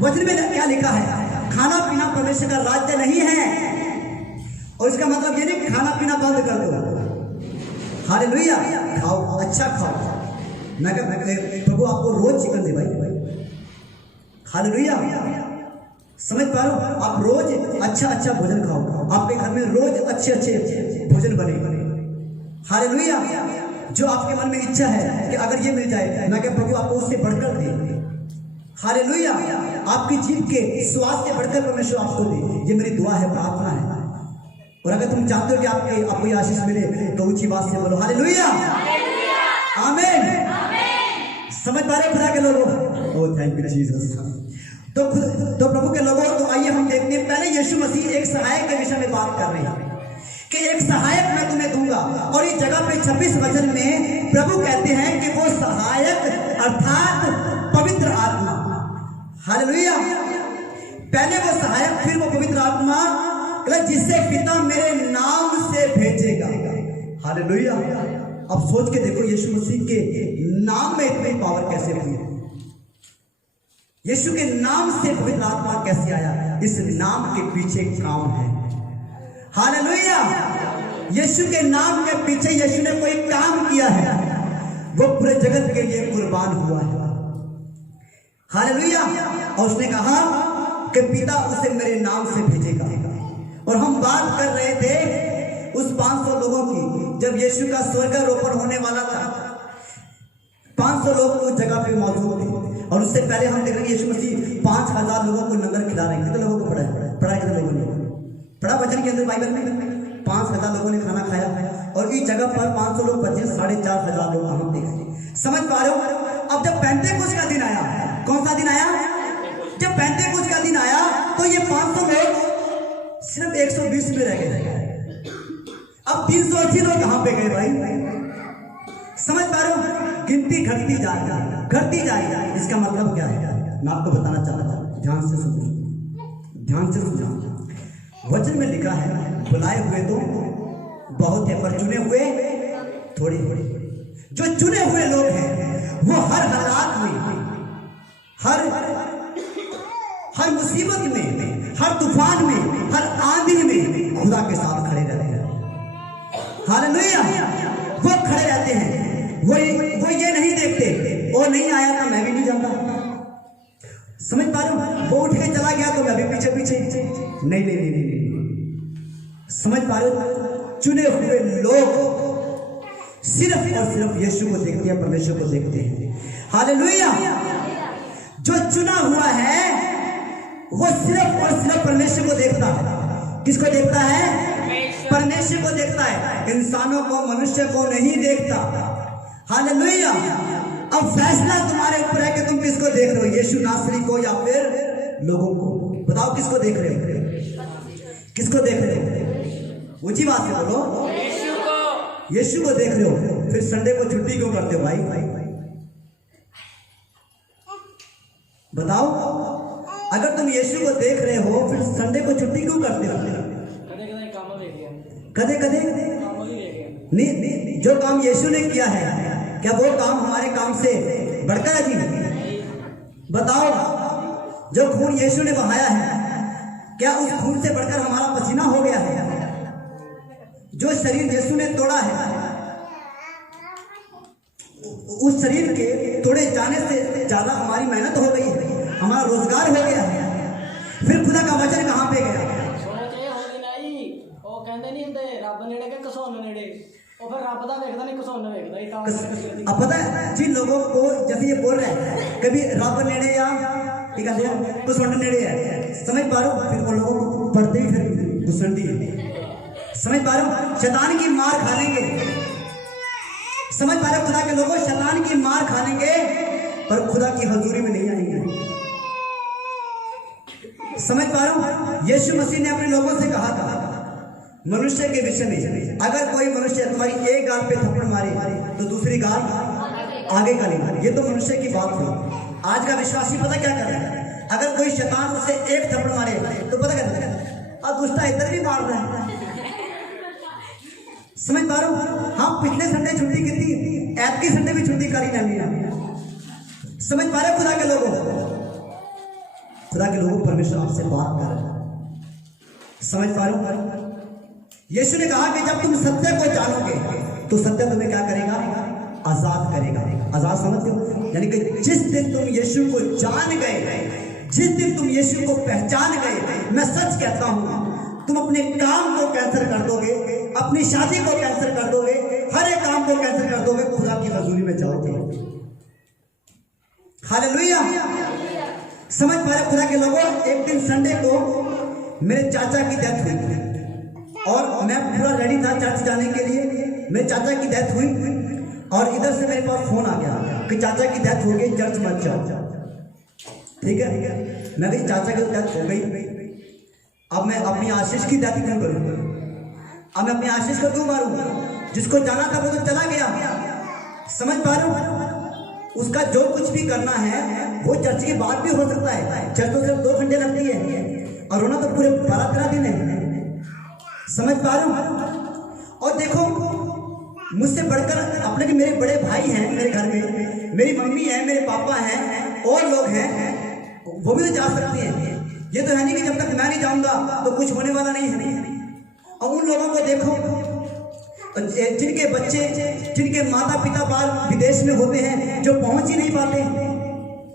वचन में क्या लिखा है? खाना पीना परमेश्वर का राज्य नहीं है, और इसका मतलब ये नहीं खाना पीना बंद कर दो। हालेलुया! खाओ, अच्छा खाओ। मैं प्रभु आपको रोज चिकन दे भाई। हालेलुया! समझ पा रहे हो? आप रोज अच्छा भोजन खाओ, आपके घर में रोज अच्छे भोजन बने। हालेलुया! जो आपके मन में इच्छा है कि अगर ये मिल जाए, मैं क्या प्रभु आपको उससे बढ़कर दे। हालेलुया। आपकी जीभ के स्वाद से बढ़कर परमेश्वर आपको दे, ये मेरी दुआ है, प्रार्थना है। और अगर तुम चाहते हो कि आपको ये आशीष मिले तो ऊंची बात से बोलो हालेलुया, आमीन। समझ पा रहे खुदा के लोगों? Oh thank you Jesus. तो प्रभु के लोगों, तो आइए हम देखते हैं। पहले यीशु मसीह एक सहायक के विषय में बात कर रहे हैं कि एक सहायक मैं तुम्हें दूंगा। और इस जगह पे 26 वचन में प्रभु कहते हैं कि वो सहायक अर्थात पवित्र आत्मा, हालेलुया। पहले वो सहायक, फिर वो पवित्र आत्मा, जिससे पिता मेरे नाम से भेजेगा, हालेलुया। अब सोच के देखो यीशु मसीह के नाम में इतनी पावर कैसे हुई, यीशु के नाम से पवित्र आत्मा कैसे आया? इस नाम के पीछे काम है, हालेलुया। यीशु के नाम के पीछे यीशु ने कोई काम किया है, वो पूरे जगत के लिए कुर्बान हुआ है, हालेलुया। और उसने कहा कि पिता उसे मेरे नाम से भेजेगा। और हम बात कर रहे थे उस 500 लोगों की, जब यीशु का स्वर्गारोपण होने वाला था। 500 लोग उस जगह पे मौजूद थे। और उससे पहले हम देख रहे हैं यीशु मसीह 5000 लोगों को लंगर खिला रहे हैं। कितने लोगों को पढ़ा कितने लोगों ने पढ़ा वचन के अंदर बाइबल में? 5000 लोगों ने खाना खाया। और इस जगह पर 500 लोग बचे, 4500 लोग हम देख। समझ पा रहे हो? अब जब पेंटेकोस्त का दिन आया, कौन सा दिन आया? जब पेंटेकोस्त का दिन आया तो ये 500 लोग सिर्फ 120 में रह गए। अब 380 लोग कहां पे गए भाई? समझ पा रहे हो? गिनती घटती जा रही, घटती जा रही। इसका मतलब क्या है मैं आपको बताना चाहता हूं, ध्यान से सुनो, ध्यान से सुनो। वचन में लिखा है बुलाए हुए तो बहुत है पर चुने हुए थोड़े। जो चुने हुए लोग हैं वो हर हालात में, हर मुसीबत में, हर तूफान में, हर आंधी में खुदा के साथ खड़े रहते हैं, हालेलुया। वो खड़े रहते हैं, वो ये नहीं देखते वो नहीं आया था मैं भी नहीं जाता। समझ पा रहे हो? वो उठ के चला गया तो मैं भी पीछे पीछे। नहीं। समझ पा रहे हो? चुने हुए लोग सिर्फ और सिर्फ यीशु को देखते हैं, परमेश्वर को देखते हैं, हालेलुया। जो चुना हुआ है वो सिर्फ और सिर्फ परमेश्वर को देखता है। किसको देखता है? परमेश्वर को देखता है। इंसानों को, मनुष्य को नहीं देखता, हालेलुया। अब फैसला तुम्हारे ऊपर है कि तुम किसको देख रहे हो, यीशु नासरी को या फिर लोगों को? बताओ किसको देख रहे हो? किसको देख रहे हो? ऊंची बात से बोलो, यीशु को देख रहे हो। फिर संडे को छुट्टी क्यों करते हो भाई? बताओ, अगर तुम यीशु को देख रहे हो फिर संडे को छुट्टी क्यों करते हो? कदे नहीं। जो काम यीशु ने किया है क्या वो काम हमारे काम से बढ़कर है जी? बताओ, जो खून यीशु ने बहाया है क्या उस खून से बढ़कर हमारा पसीना हो गया है? जो शरीर यीशु ने तोड़ा है उस शरीर के तोड़े जाने से ज्यादा हमारी मेहनत हो गई है, हमारा रोजगार हो गया है। फिर खुदा का वचन कहां पे गया? अब पता है जिन लोगों को जैसे ये बोल रहे हैं कभी रब नेड़े या कुसुंड नेड़े है, समझ पा रहे हो? फिर वो लोगों को पढ़ते ही फिर घुसंडी है। समझ पा रहे हो? शैतान की मार खा लेंगे। समझ पा रहे हो? खुदा के लोगों शैतान की मार खा लेंगे पर खुदा की हजूरी में नहीं आएंगे। समझ पा रहे हो? यीशु मसीह ने अपने लोगों से कहा था मनुष्य के विषय में, अगर कोई मनुष्य तुम्हारी एक गाल पे थप्पड़ मारे तो दूसरी गाल आगे का नहीं। ये तो मनुष्य की बात हुई। आज का विश्वासी पता क्या कर रहा है? अगर कोई शैतान उसे एक थप्पड़ मारे तो पता क्या कर, अब दुष्टा इधर भी मार रहा है। समझ पा रहे हो? हम पिछले संडे छुट्टी की थी, ऐतकी संडे भी छुट्टी करी नहीं है। समझ पा रहे हो? खुदा के लोगों परमेश्वर आपसे बात कर रहे हैं। समझ पा रहे हो? यीशु ने कहा कि जब तुम सत्य को जानोगे तो सत्य तुम्हें क्या करेगा? आजाद करेगा। आजाद समझते हो? यानी कि जिस दिन तुम यीशु को जान गए, जिस दिन तुम यीशु को पहचान गए, मैं सच कहता हूं तुम अपने काम को कैंसिल कर दोगे, अपनी शादी को कैंसिल कर दोगे, हर एक काम को कैंसिल कर दोगे, खुदा की हजूरी में जाओगे। हालेलुया। समझ पा रहे खुदा के लोगों, एक दिन संडे को मेरे चाचा की डेथ हुई और मैं पूरा रेडी था चर्च जाने के लिए। मेरे चाचा की डेथ हुई और इधर से मेरे पास फोन आ गया कि चाचा की डेथ हो गई, चर्च मत जाओ। ठीक है, मैं भी चाचा की डेथ हो गई, अब मैं अपनी आशीष की डेथ क्यों करूँ? अब मैं अपनी आशीष को क्यों मारूं? जिसको जाना था वो तो चला गया। समझ पा रहे हो? उसका जो कुछ भी करना है वो चर्च के बाद भी हो सकता है। चर्च तो सिर्फ 2 घंटे लगती है और रोना तो पूरे 12-13 दिन है। समझ पा रहे हो? और देखो, मुझसे बढ़कर अपने के मेरे बड़े भाई हैं मेरे घर में, मेरी मम्मी है, मेरे पापा हैं, और लोग हैं, वो भी तो जा सकते हैं। ये तो है नहीं कि जब तक मैं नहीं जाऊंगा तो कुछ होने वाला नहीं है। और उन लोगों को देखो जिनके बच्चे, जिनके माता पिता बाहर विदेश में होते हैं, जो पहुंच ही नहीं पाते।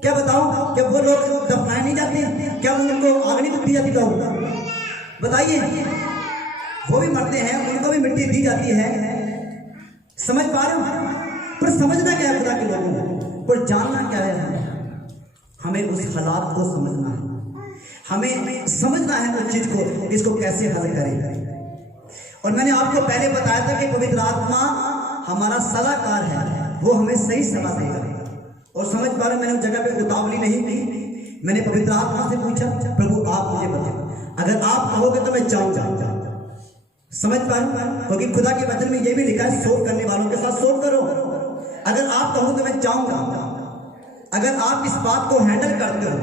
क्या बताऊं, क्या वो लोग दफनाए नहीं जाते? क्या उनको आग नहीं दी जाती? तो बताइए, वो भी मरते हैं, उनको भी मिट्टी दी जाती है। समझ पा रहे हो? पर समझना क्या है खुदा के लोगों को, पर जानना क्या है? हमें उस हालात को समझना है, हमें समझना है उस चीज को, इसको कैसे हल करें। और मैंने आपको पहले बताया था कि पवित्र आत्मा हमारा सलाहकार है, वो हमें सही सलाह देगा। और समझ पा रहे, मैंने उस जगह पे उतावली नहीं की। मैंने पवित्र आत्मा से पूछा, प्रभु आप मुझे बताओ, अगर आप कहोगे तो मैं जाऊंगा। समझ पा रहे, क्योंकि खुदा के वचन में ये भी लिखा है, शोक करने वालों के साथ शोक करो। अगर आप कहो तो मैं जाऊंगा। अगर आप इस बात को हैंडल करते हो,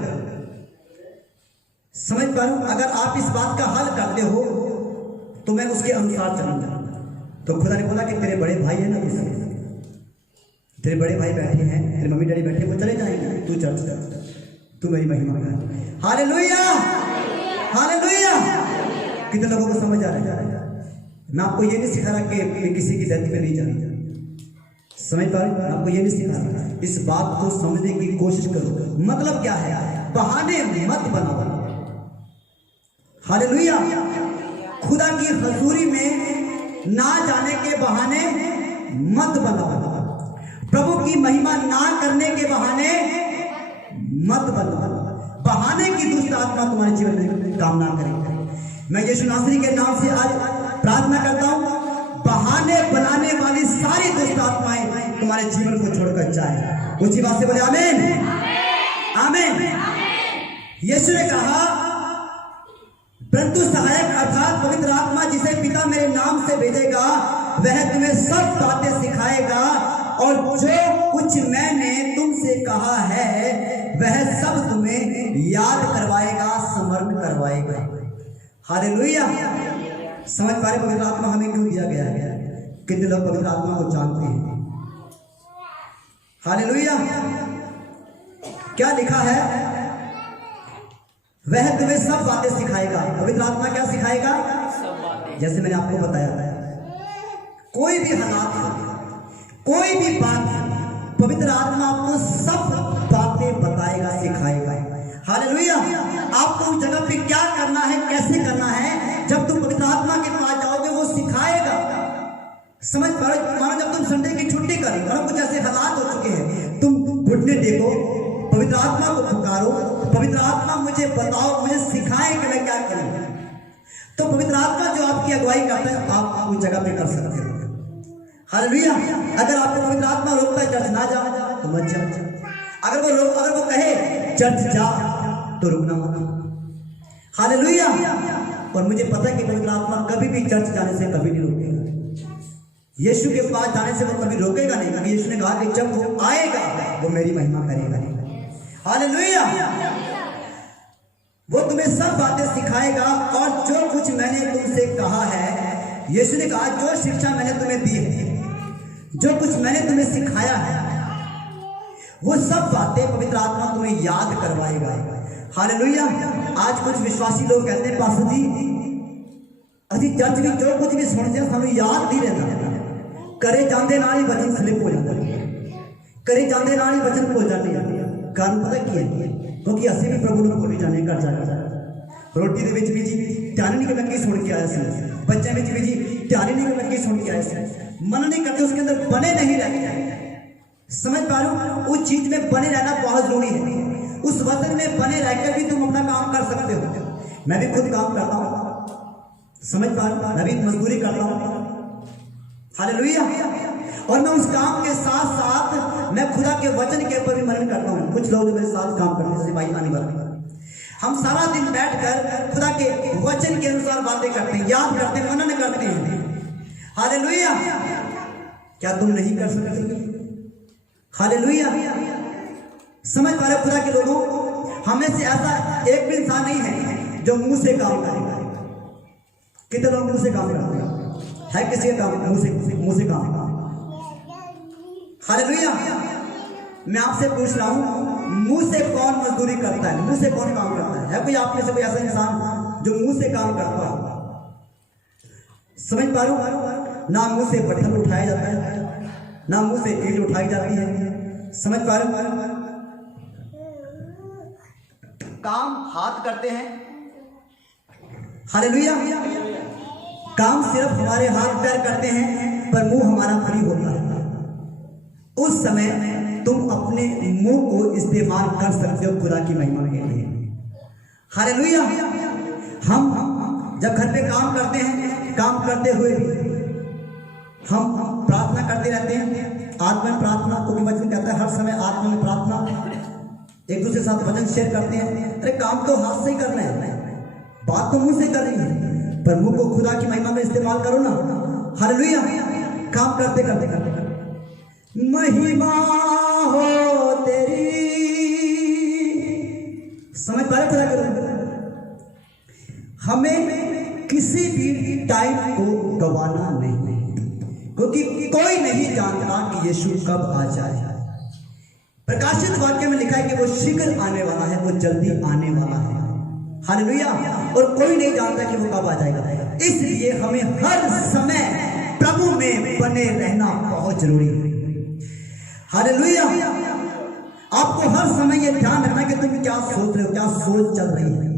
समझ पा रहे हो, अगर आप इस बात का हल करते हो तो मैं उसके अनुसार चलूंगा। तो खुदा ने बोला कि तेरे बड़े भाई है ना, तेरे बड़े भाई बैठे हैं, तेरे मम्मी डैडी बैठे, वो चले जाएंगे, तू चर्च कर, तू मेरी महिमा कर। Hallelujah, hallelujah. कितने लोगों को समझ आ रहा है? मैं आपको ये नहीं सिखा रहा कि किसी की डेथ पे नहीं जाना। समझ पा रहे? मैं आपको ये नहीं सिखा रहा। इस बात को समझने की कोशिश करो। मतलब क्या है? बहाने मत बनाओ। हालेलुया। खुदा की हजूरी में ना जाने के बहाने मत बनाओ। प्रभु की महिमा ना करने के बहाने मत बनाओ। बहाने की दुष्ट आत्मा तुम्हारे जीवन में काम ना करे। मैं यीशु नासरी के नाम से आज प्रार्थना करता हूं, बहाने बनाने वाली सारी दुष्ट आत्माएं तुम्हारे जीवन को छोड़कर जाए। ऊंची बात से बोले आमीन, आमीन। यीशु ने कहा, परंतु सहायक अर्थात पवित्र आत्मा जिसे पिता मेरे नाम से भेजेगा, वह तुम्हें सब बातें सिखाएगा और जो कुछ मैंने तुमसे कहा है वह सब तुम्हें याद करवाएगा, स्मरण करवाएगा। हालेलुया। समझ पा रहे पवित्र आत्मा हमें क्यों दिया गया है? कितने लोग पवित्र आत्मा को जानते हैं? हालेलुया। क्या लिखा है? वह तुम्हें सब बातें सिखाएगा। पवित्र आत्मा क्या सिखाएगा? सब बातें। जैसे मैंने आपको बताया, कोई भी हालात हो, कोई भी बात, पवित्र आत्मा आपको सब बातें बताएगा, सिखाएगा। हालेलुया। आपको उस जगह पे क्या करना है, कैसे करना है, जब तुम पवित्र आत्मा के पास जाओगे वो सिखाएगा। समझ पा रहे? मानो जब तुम संडे की छुट्टी करो और कुछ ऐसे हालात हो चुके हैं, तुम घुटने टेको, पवित्र आत्मा को पुकारो, पवित्र आत्मा मुझे बताओ, मुझे सिखाए कि मैं क्या करूं। तो पवित्र आत्मा जो आपकी अगुवाई करता है, आप उस जगह पे कर सकते हो। हालेलुया। अगर आपको पवित्र आत्मा रोकता है चर्च ना जाओ तो मत जाओ। अगर वो कहे चर्च जा तो रुकना मत। हालेलुया। और मुझे पता है कि पवित्र आत्मा कभी भी चर्च जाने से कभी नहीं रोकेगा। यीशु के पास जाने से वो कभी रोकेगा नहीं, क्योंकि यीशु ने कहा कि जब वो आएगा वो मेरी महिमा करेगा। हालेलुया। वो तुम्हें सब बातें सिखाएगा और जो कुछ मैंने तुमसे कहा है, यीशु ने कहा जो शिक्षा मैंने तुम्हें दी है, जो कुछ मैंने तुम्हें सिखाया है, वो सब बातें पवित्र आत्मा तुम्हें याद करवाएगा। हालेलुया। आज कुछ विश्वासी लोग कहते हैं, पास्टर जी अभी चर्च में जो कुछ भी सुनते हैं सानू याद नहीं रहता, करे जाते नाल ही वचन स्लिप हो जाता है, करे जाते नाल ही वचन भूल जाते हैं। कारण पता की है? क्योंकि असं भी प्रभु को भूल जाने घर जाकर रोटी के भी जी ध्यान नहीं करना कि सुन के आया से, बच्चे में भी जी ध्यान नहीं करना कि सुन के आया से, मन नहीं करते, उसके अंदर बने नहीं रहते। समझ पा रहे हो? उस चीज में बने रहना बहुत जरूरी है। उस वचन में बने रहकर भी तुम अपना काम कर सकते हो। मैं भी खुद काम करता हूँ, समझ पा रहे, मैं भी मजदूरी करता हूँ, हालेलुया। और मैं उस काम के साथ साथ मैं खुदा के वचन के ऊपर भी मनन करता हूँ। कुछ लोग मेरे साथ काम करते हैं, सिपाही आने वाले, हम सारा दिन बैठकर खुदा के वचन के अनुसार बातें करते हैं, याद करते हैं, मनन करते हैं, हालेलुया। क्या तुम नहीं कर सकते? हालेलुया। समझ पा रहे खुदा के लोगों, हमें से ऐसा एक भी इंसान नहीं है जो मुंह से काम करेगा। कितने लोग मुंह से काम करते हैं? है किसी का काम मुंह से काम? हालेलुया। मैं आपसे पूछ रहा हूं, मुंह से कौन मजदूरी करता है? मुंह से कौन काम करता है? कोई आप में से कोई ऐसा इंसान जो मुंह से काम करता हो? समझ पा रहे हो? ना मुंह से पत्थर उठाया जाता है, ना मुंह से ईंट उठाई जाती है। समझ पा रहे हो? काम हाथ करते हैं, हालेलुया। काम सिर्फ हमारे हाथ पैर करते हैं, पर मुंह हमारा फ्री होता है। उस समय तुम अपने मुंह को इस्तेमाल कर सकते हो खुदा की महिमा के लिए, हालेलुया। हम जब घर पे काम करते हैं, काम करते हुए भी हम प्रार्थना करते रहते हैं, आत्मा में प्रार्थना, क्योंकि वचन कहता है हर समय आत्मा में प्रार्थना, एक दूसरे के साथ वचन शेयर करते हैं। अरे काम तो हाथ से ही करना है, बात तो मुंह से कर रही है, पर मुंह को खुदा की महिमा में इस्तेमाल करो ना, हालेलुया। काम करते करते करते महिमा हो तेरी, समझ पा रहे खुदा के लोग? हमें किसी भी टाइम को गवाना नहीं, क्योंकि कोई नहीं जानता कि यीशु कब आ जाए। प्रकाशित वाक्य में लिखा है कि वो शीघ्र आने वाला है, वो जल्दी आने वाला है, हालेलुया। और कोई नहीं जानता कि वो कब आ जाएगा। इसलिए हमें हर समय प्रभु में बने रहना बहुत जरूरी है, हालेलुया। आपको हर समय ये ध्यान रखना कि तुम क्या सोच रहे हो, क्या सोच चल रही है।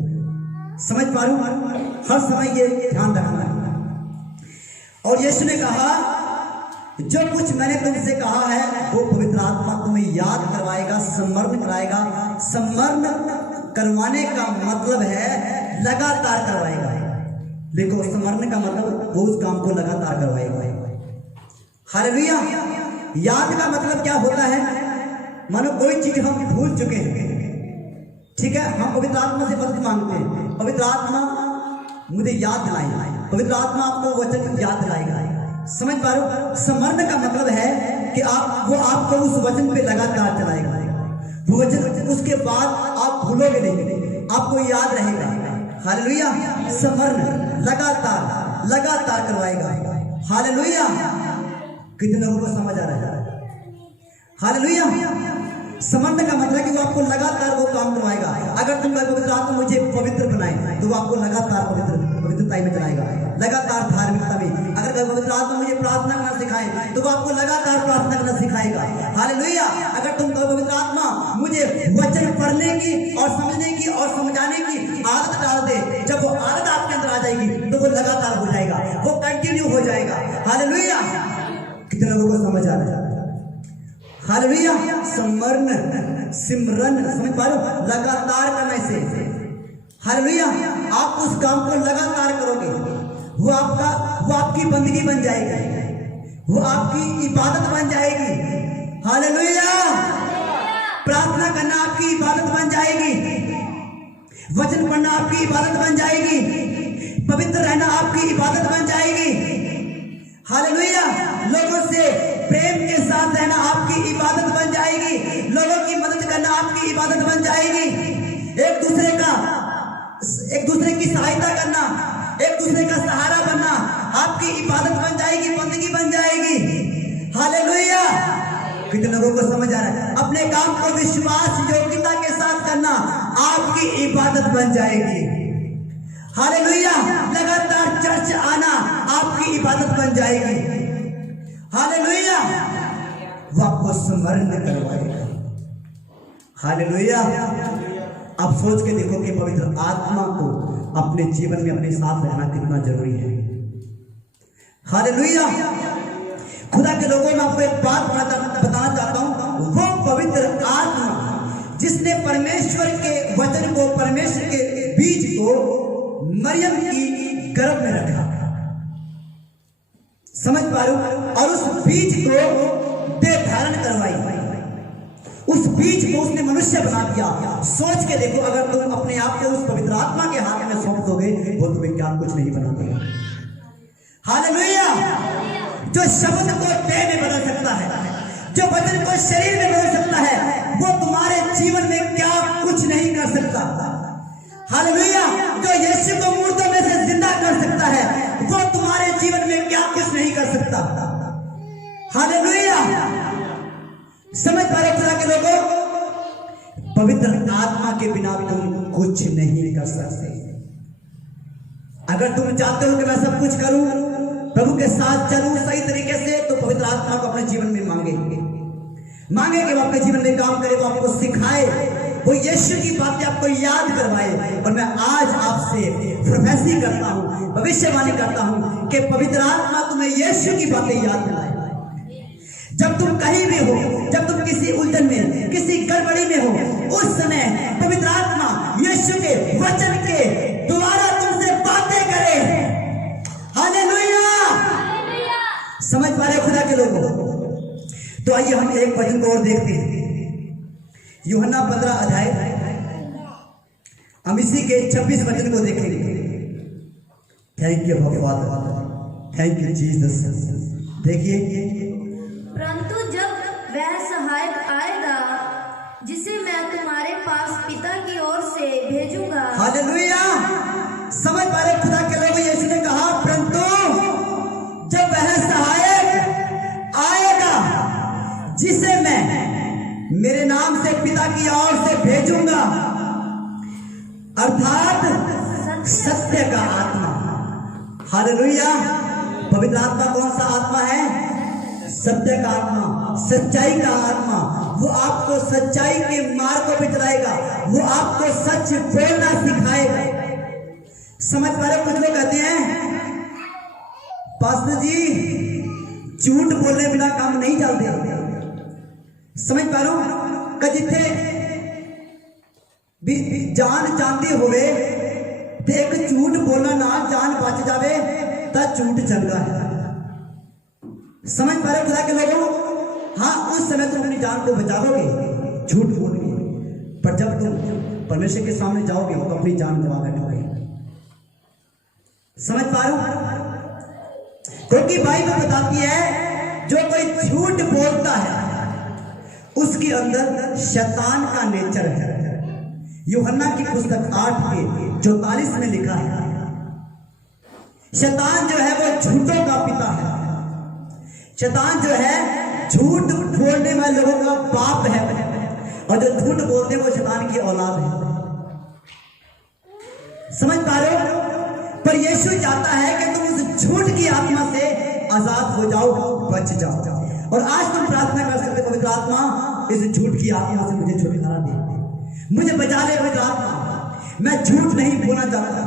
समझ पा रहे हो? हर समय ये ध्यान रखना है। और यीशु ने कहा, जो कुछ मैंने तुमसे कहा है वो पवित्र आत्मा तुम्हें याद करवाएगा, स्मरण कराएगा। स्मरण करवाने का मतलब है लगातार करवाएगा। देखो, स्मरण का मतलब वो उस काम को लगातार करवाएगा, हालेलुया। याद का मतलब क्या होता है? मानो कोई चीज हम भूल चुके हैं, ठीक है, हम पवित्र आत्मा से मदद मांगते हैं, पवित्र आत्मा मुझे याद दिलाएगा, पवित्र आत्मा आपको वचन याद दिलाएगा। समझ पा रहे हो? स्मरण का मतलब है कि वो आपको उस वचन पे लगातार चलाएगा। वो वचन उसके बाद आप भूलोगे नहीं, आपको याद रहेगा, हालेलुया। स्मरण लगातार लगातार करवाएगा, हालेलुया। कितने लोगों को समझ आ रहा है? हालेलुया। समझने का मतलब है कि वो आपको लगातार वो काम करवाएगा। अगर तुम पवित्र आत्मा मुझे पवित्र बनाए तो वो आपको लगातार पवित्रता में चलाएगा, लगातार धार्मिकता में। अगर पवित्र आत्मा मुझे प्रार्थना करना सिखाए तो वो आपको लगातार प्रार्थना करना सिखाएगा, हालेलुया। अगर तुम पवित्र आत्मा मुझे वचन पढ़ने की और समझने की और समझाने की आदत डाल दे, जब वो आदत आपके अंदर आ जाएगी तो वो लगातार हो जाएगा, वो कंटिन्यू हो जाएगा, हालेलुया। कितने लोगों को समझ आ रहा है? हालेलुया। स्मरण, सिमरन, समझ पा रहे हो? लगातार करने से, हालेलुया, आप उस काम को लगातार करोगे, वो आपकी बंदगी बन जाएगी, वो आपकी इबादत बन जाएगी, हालेलुया। प्रार्थना करना आपकी इबादत बन जाएगी, वचन पढ़ना आपकी इबादत बन जाएगी, पवित्र रहना आपकी इबादत बन जाएगी, हालेलुया। लोगों से प्रेम के साथ रहना आपकी इबादत बन जाएगी, लोगों की मदद करना आपकी इबादत बन जाएगी, एक दूसरे की सहायता करना, एक दूसरे का सहारा बनना आपकी इबादत बन जाएगी, बंदगी बन जाएगी, हालेलुया। कितने लोगों को समझ आ रहा है? अपने काम को विश्वास योग्यता के साथ करना आपकी इबादत बन जाएगी, हालेलुया। लगातार चर्च आना आपकी इबादत बन जाएगी, हालेलुया। वो आपको स्मरण करवाएगा, हालेलुया। अब सोच के देखो कि पवित्र आत्मा को अपने जीवन में अपने साथ रहना कितना जरूरी है, हालेलुया। खुदा के लोगों में आपको एक बात बताना चाहता हूं, वो पवित्र आत्मा जिसने परमेश्वर के वचन को, परमेश्वर के बीज को मरियम की गर्भ में रखा, समझ पा रहे हो, और उस बीज को देह धारण करवाई, उस बीज को उसने मनुष्य बना दिया। सोच के देखो, अगर तुम अपने आप को उस पवित्र आत्मा के हाथ में सौंप दोगे, वो तुम्हें क्या कुछ नहीं बना देगा। हालेलुया। जो शब्द को देह में बदल सकता है, जो वचन को शरीर में बदल सकता है, वो तुम्हारे जीवन में क्या कुछ नहीं कर सकता। हालेलुया। जो यीशु को मुर्दों में से जिंदा कर सकता है, वो तुम्हारे जीवन में क्या कुछ नहीं कर सकता। हालेलुया। समझ पा रहे खुदा के लोगों, पवित्र आत्मा के बिना तुम कुछ नहीं कर सकते। अगर तुम चाहते हो कि मैं सब कुछ करूं, प्रभु के साथ चलूं सही तरीके से, तो पवित्र आत्मा को अपने जीवन में मांगे कि वो आपके जीवन में काम करे, वो आपको सिखाए, वो यीशु की बातें आपको याद करवाए। और मैं आज आपसे प्रोफेसी करता हूं, भविष्यवाणी करता हूं कि पवित्र आत्मा तुम्हें यीशु की बातें याद दिलाए। जब तुम कहीं भी हो, जब तुम किसी उलझन में, किसी गड़बड़ी में हो, उस समय पवित्र आत्मा यीशु के वचन के द्वारा तुमसे बातें करे। हालेलुया। समझ पा रहे खुदा के लोगों? तो आइए हम एक वचन को और देखते हैं, यूहन्ना 15 अध्याय, हम इसी के 26 वचन को देखेंगे। Thank you father, thank you Jesus. देखिए, परंतु जब वह सहायक आएगा, जिसे मैं तुम्हारे पास पिता की ओर से भेजूंगा। हालेलुया। समझ पा रहे खुदा के लोग? यीशु ने कहा, परंतु जब वह सहायक आएगा, जिसे मैं मेरे नाम से पिता की ओर से भेजूंगा, अर्थात सत्य का आत्मा। हालेलुया। पवित्र आत्मा कौन सा आत्मा है? सत्य का आत्मा, सच्चाई का आत्मा। वो आपको सच्चाई के मार्ग को भी चलाएगा, वो आपको सच बोलना सिखाएगा। समझ पा रहे? कुछ लोग कहते हैं, पास्टर जी झूठ बोलने बिना काम नहीं चलते। समझ पा रहे हो? जिथे भी जान चाहती होवे ते एक झूठ बोलना ना जान बच जावे तो झूठ चंगा है। समझ पा रहे खुदा के लोगों? हाँ, उस समय तुम अपनी जान को बचाओगे झूठ बोल के, पर जब तुम परमेश्वर के सामने जाओगे तो अपनी जान गवा बैठोगे। समझ पा रहे हो? क्योंकि बाइबल बताती है, जो कोई झूठ बोलता है उसके अंदर शैतान का नेचर है। यूहन्ना की पुस्तक 8:44 में लिखा है, शैतान जो है वो झूठों का पिता है। शैतान जो है झूठ बोलने वाले लोगों का बाप है, और जो झूठ बोलते हैं वो शैतान की औलाद है। समझ पा रहे हो? पर यीशु चाहता है कि तुम उस झूठ की आत्मा से आजाद हो जाओ, बच जाओ। और आज तुम प्रार्थना कर सकते, पवित्र आत्मा इस झूठ की आत्मा से मुझे छुटकारा दे, मुझे बचा ले पवित्र आत्मा। मैं झूठ नहीं बोलना चाहता,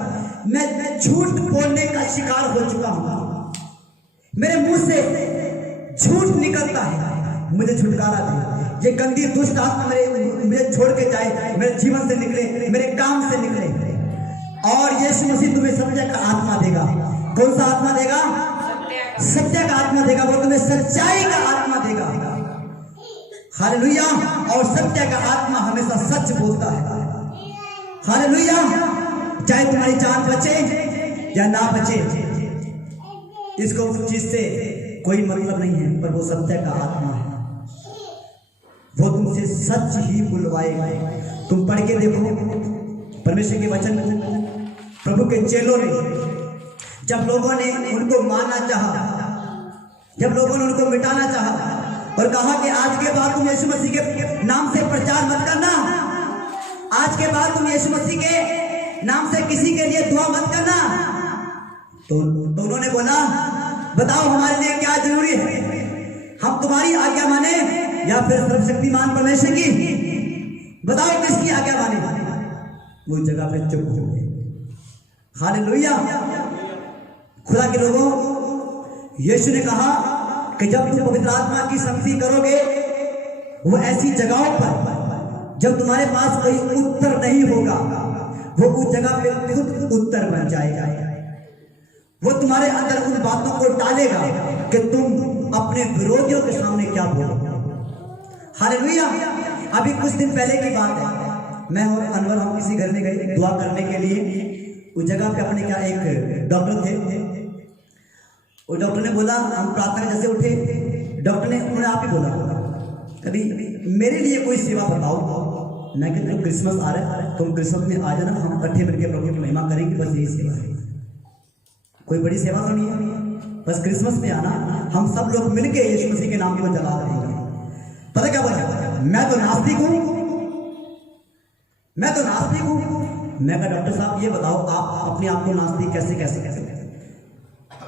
मैं झूठ बोलने का शिकार हो चुका हूं, मेरे मुंह से झूठ निकलता है, मुझे छुटकारा दे। ये गंदी दुष्ट आत्मा मुझे छोड़ के जाए, मेरे जीवन से निकले, मेरे काम से निकले। और यीशु मसीह तुम्हें सत्य का आत्मा देगा। कौन सा आत्मा देगा? सत्य का आत्मा देगा। वो तुम्हें सच्चाई का आत्मा देगा। हालेलुया। और सत्य का आत्मा हमेशा सच बोलता है। हालेलुया। चाहे तुम्हारी जान बचे या ना बचे, इसको उस चीज से कोई मतलब नहीं है, पर वो सत्य का आत्मा है। वो तुमसे सच ही बुलवाएगा। तुम पढ़ के देखो परमेश्वर के वचन को। प्रभु के चेलों ने, जब लोगों ने उनको मारना चाहा, जब लोगों ने उनको मिटाना चाहा और कहा कि आज के बाद तुम यीशु मसीह के नाम से प्रचार मत करना, आज के बाद तुम यीशु मसीह के नाम से किसी के लिए दुआ मत करना, तो उन्होंने बोला, बताओ हमारे लिए क्या जरूरी है, हम तुम्हारी आज्ञा माने या फिर सर्वशक्तिमान परमेश्वर की? बताओ किसकी आज्ञा माने? वो जगह पे चुप हो गए। हालेलुया। खुदा के लोगों, यीशु ने कहा कि जब तुम पवित्र आत्मा की शक्ति करोगे, वो ऐसी जगहों पर जब तुम्हारे पास कोई उत्तर नहीं होगा, वो उस जगह पे खुद उत्तर बन जाएगा। वो तुम्हारे अंदर उन बातों को डालेगा कि तुम अपने विरोधियों के सामने क्या बोलो। हालेलुया। अभी कुछ दिन पहले की बात है, मैं और अनवर हम किसी घर में गए दुआ करने के लिए। उस जगह पे अपने क्या एक डॉक्टर थे, उस डॉक्टर ने बोला, हम प्रार्थना जैसे उठे, डॉक्टर ने उन्होंने आप ही बोला, कभी मेरे लिए कोई सेवा बताओ। मैं कहता हूँ क्रिसमस आ रहा है, तुम क्रिसमस में आ जाना, हम इकट्ठे मिलकर प्रभु की महिमा करेंगे, बस यही सेवा है। कोई बड़ी सेवा तो नहीं है, बस क्रिसमस में आना, हम सब लोग मिलके यीशु मसीह के नाम को जला देंगे। पता क्या बोला, मैं तो नास्तिक हूं, मैं तो नास्तिक हूं। मैं कहा डॉक्टर साहब ये बताओ, आप अपने आप को नास्तिक कैसे कैसे कैसे?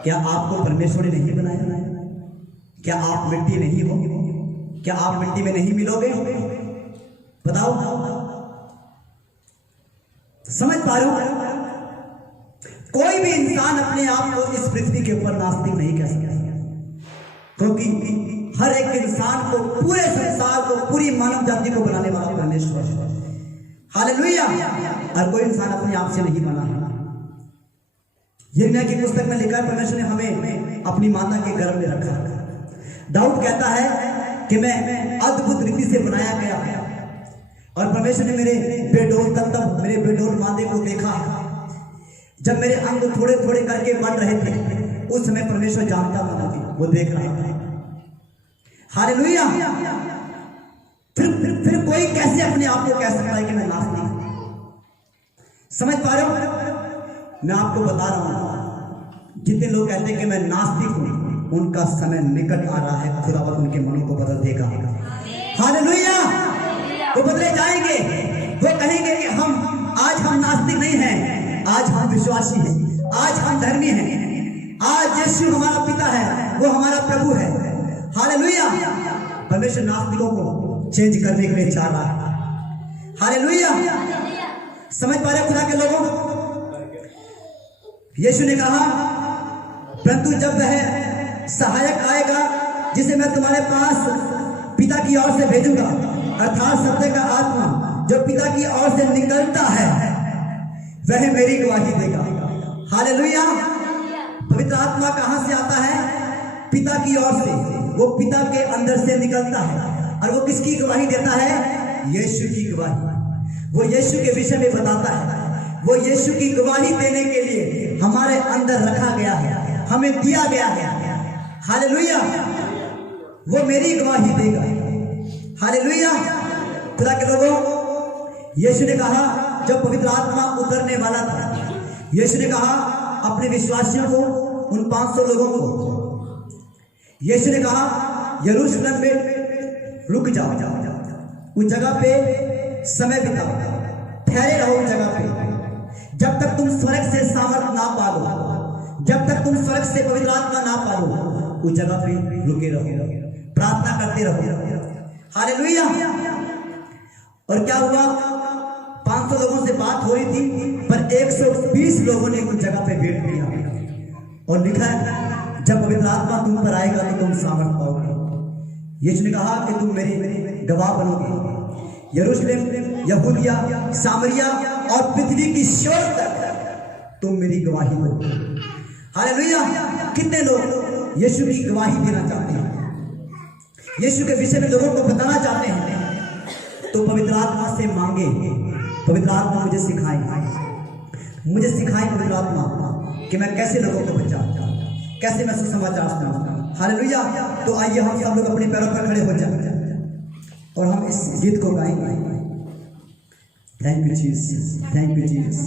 क्या आपको परमेश्वर ने नहीं बनाया? क्या आप मिट्टी नहीं हो? क्या आप मिट्टी में नहीं मिलोगे? बताओ, समझ पा रहे हो? कोई भी इंसान अपने आप को इस पृथ्वी के ऊपर नास्तिक नहीं कह सकता, क्योंकि हर एक इंसान को, पूरे संसार को, पूरी मानव जाति को बनाने वाला परमेश्वर है। हालेलुया। और कोई इंसान अपने आप से नहीं बना है। यिर्मयाह की पुस्तक में लिखा है, परमेश्वर ने हमें अपनी माता के गर्भ में रखा। दाऊद कहता है कि मैं अद्भुत रीति से बनाया गया है, और परमेश्वर ने मेरे बेडोल तब मेरे बेडोल मादे को देखा। जब मेरे अंग थोड़े थोड़े करके बन रहे थे, उस समय परमेश्वर जानता था मुझे, वो देख रहा था। हालेलुया। फिर कोई कैसे अपने आप को कह सकता है कि मैं नास्तिक हूं? समझ पा रहे हो? मैं आपको बता रहा हूं, जितने लोग कहते हैं कि मैं नास्तिक हूं, उनका समय निकट आ रहा है, खुदावंद उनके मनों को बदल देगा। हालेलुया। वो बदले जाएंगे, वो कहेंगे कि आज हम नास्तिक नहीं हैं, आज हम विश्वासी हैं, आज हम धर्मी हैं, आज यीशु हमारा पिता है, वो हमारा प्रभु है। हालेलुया। परमेश्वर नास्तिकों को चेंज करने के लिए चाह रहा है। हालेलुया। समझ पा रहे खुदा के लोगों? यीशु ने कहा, परंतु जब वह सहायक आएगा, जिसे मैं तुम्हारे पास पिता की ओर से भेजूंगा, अर्थात सत्य का आत्मा जो पिता की ओर से निकलता है, वह मेरी गवाही देगा। हालेलुया। पवित्र आत्मा कहां से आता है? पिता की ओर से। वो पिता के अंदर से निकलता है, और वो किसकी गवाही देता है? यीशु की गवाही। वो यीशु के विषय में बताता है। वो यीशु की गवाही देने के लिए हमारे अंदर रखा गया है, हमें दिया गया है। हालेलुया। वो मेरी गवाही देगा। हालेलुया। खुदा के लोगों, यीशु ने कहा, जब पवित्र आत्मा उतरने वाला था, यीशु ने कहा अपने विश्वासियों को, उन 500 लोगों को, यीशु ने कहा यरूशलेम में रुक जाओ, उस जगह पे समय बिताओ, ठहरे रहो उस जगह पे, जब तक तुम स्वर्ग से सामर्थ ना पालो, जब तक तुम स्वर्ग से पवित्र आत्मा ना पालो, उस जगह पे रुके रहो, प्रार्थना करते रहो। हालेलुया। और क्या हुआ? 500 लोगों से बात हो रही थी, पर 120 लोगों ने उस जगह पे वेट किया, और लिखा है जब पवित्र आत्मा तुम पर आएगा तो तुम सामर्थ पाओगे। यीशु ने कहा कि तुम मेरे गवाह बनोगे, यरूशलेम, यहूदिया, सामरिया और पृथ्वी की छोर तक तुम मेरी गवाही बनो। हालेलुया। कितने लोग यीशु की गवाही देना चाहते हैं, यीशु के विषय में लोगों को बताना चाहते हैं? तो पवित्र आत्मा से मांगे, पवित्र आत्मा मुझे सिखाए, मुझे सिखाए पवित्र आत्मा कि मैं कैसे लोगों को बचाऊं, कैसे मैं सुसमाचार सुनाऊं। हालेलुया। तो आइए हम सब लोग अपने पैरों पर खड़े हो जाए और हम इस गीत को गाएंगे। Thank you Jesus, thank you Jesus.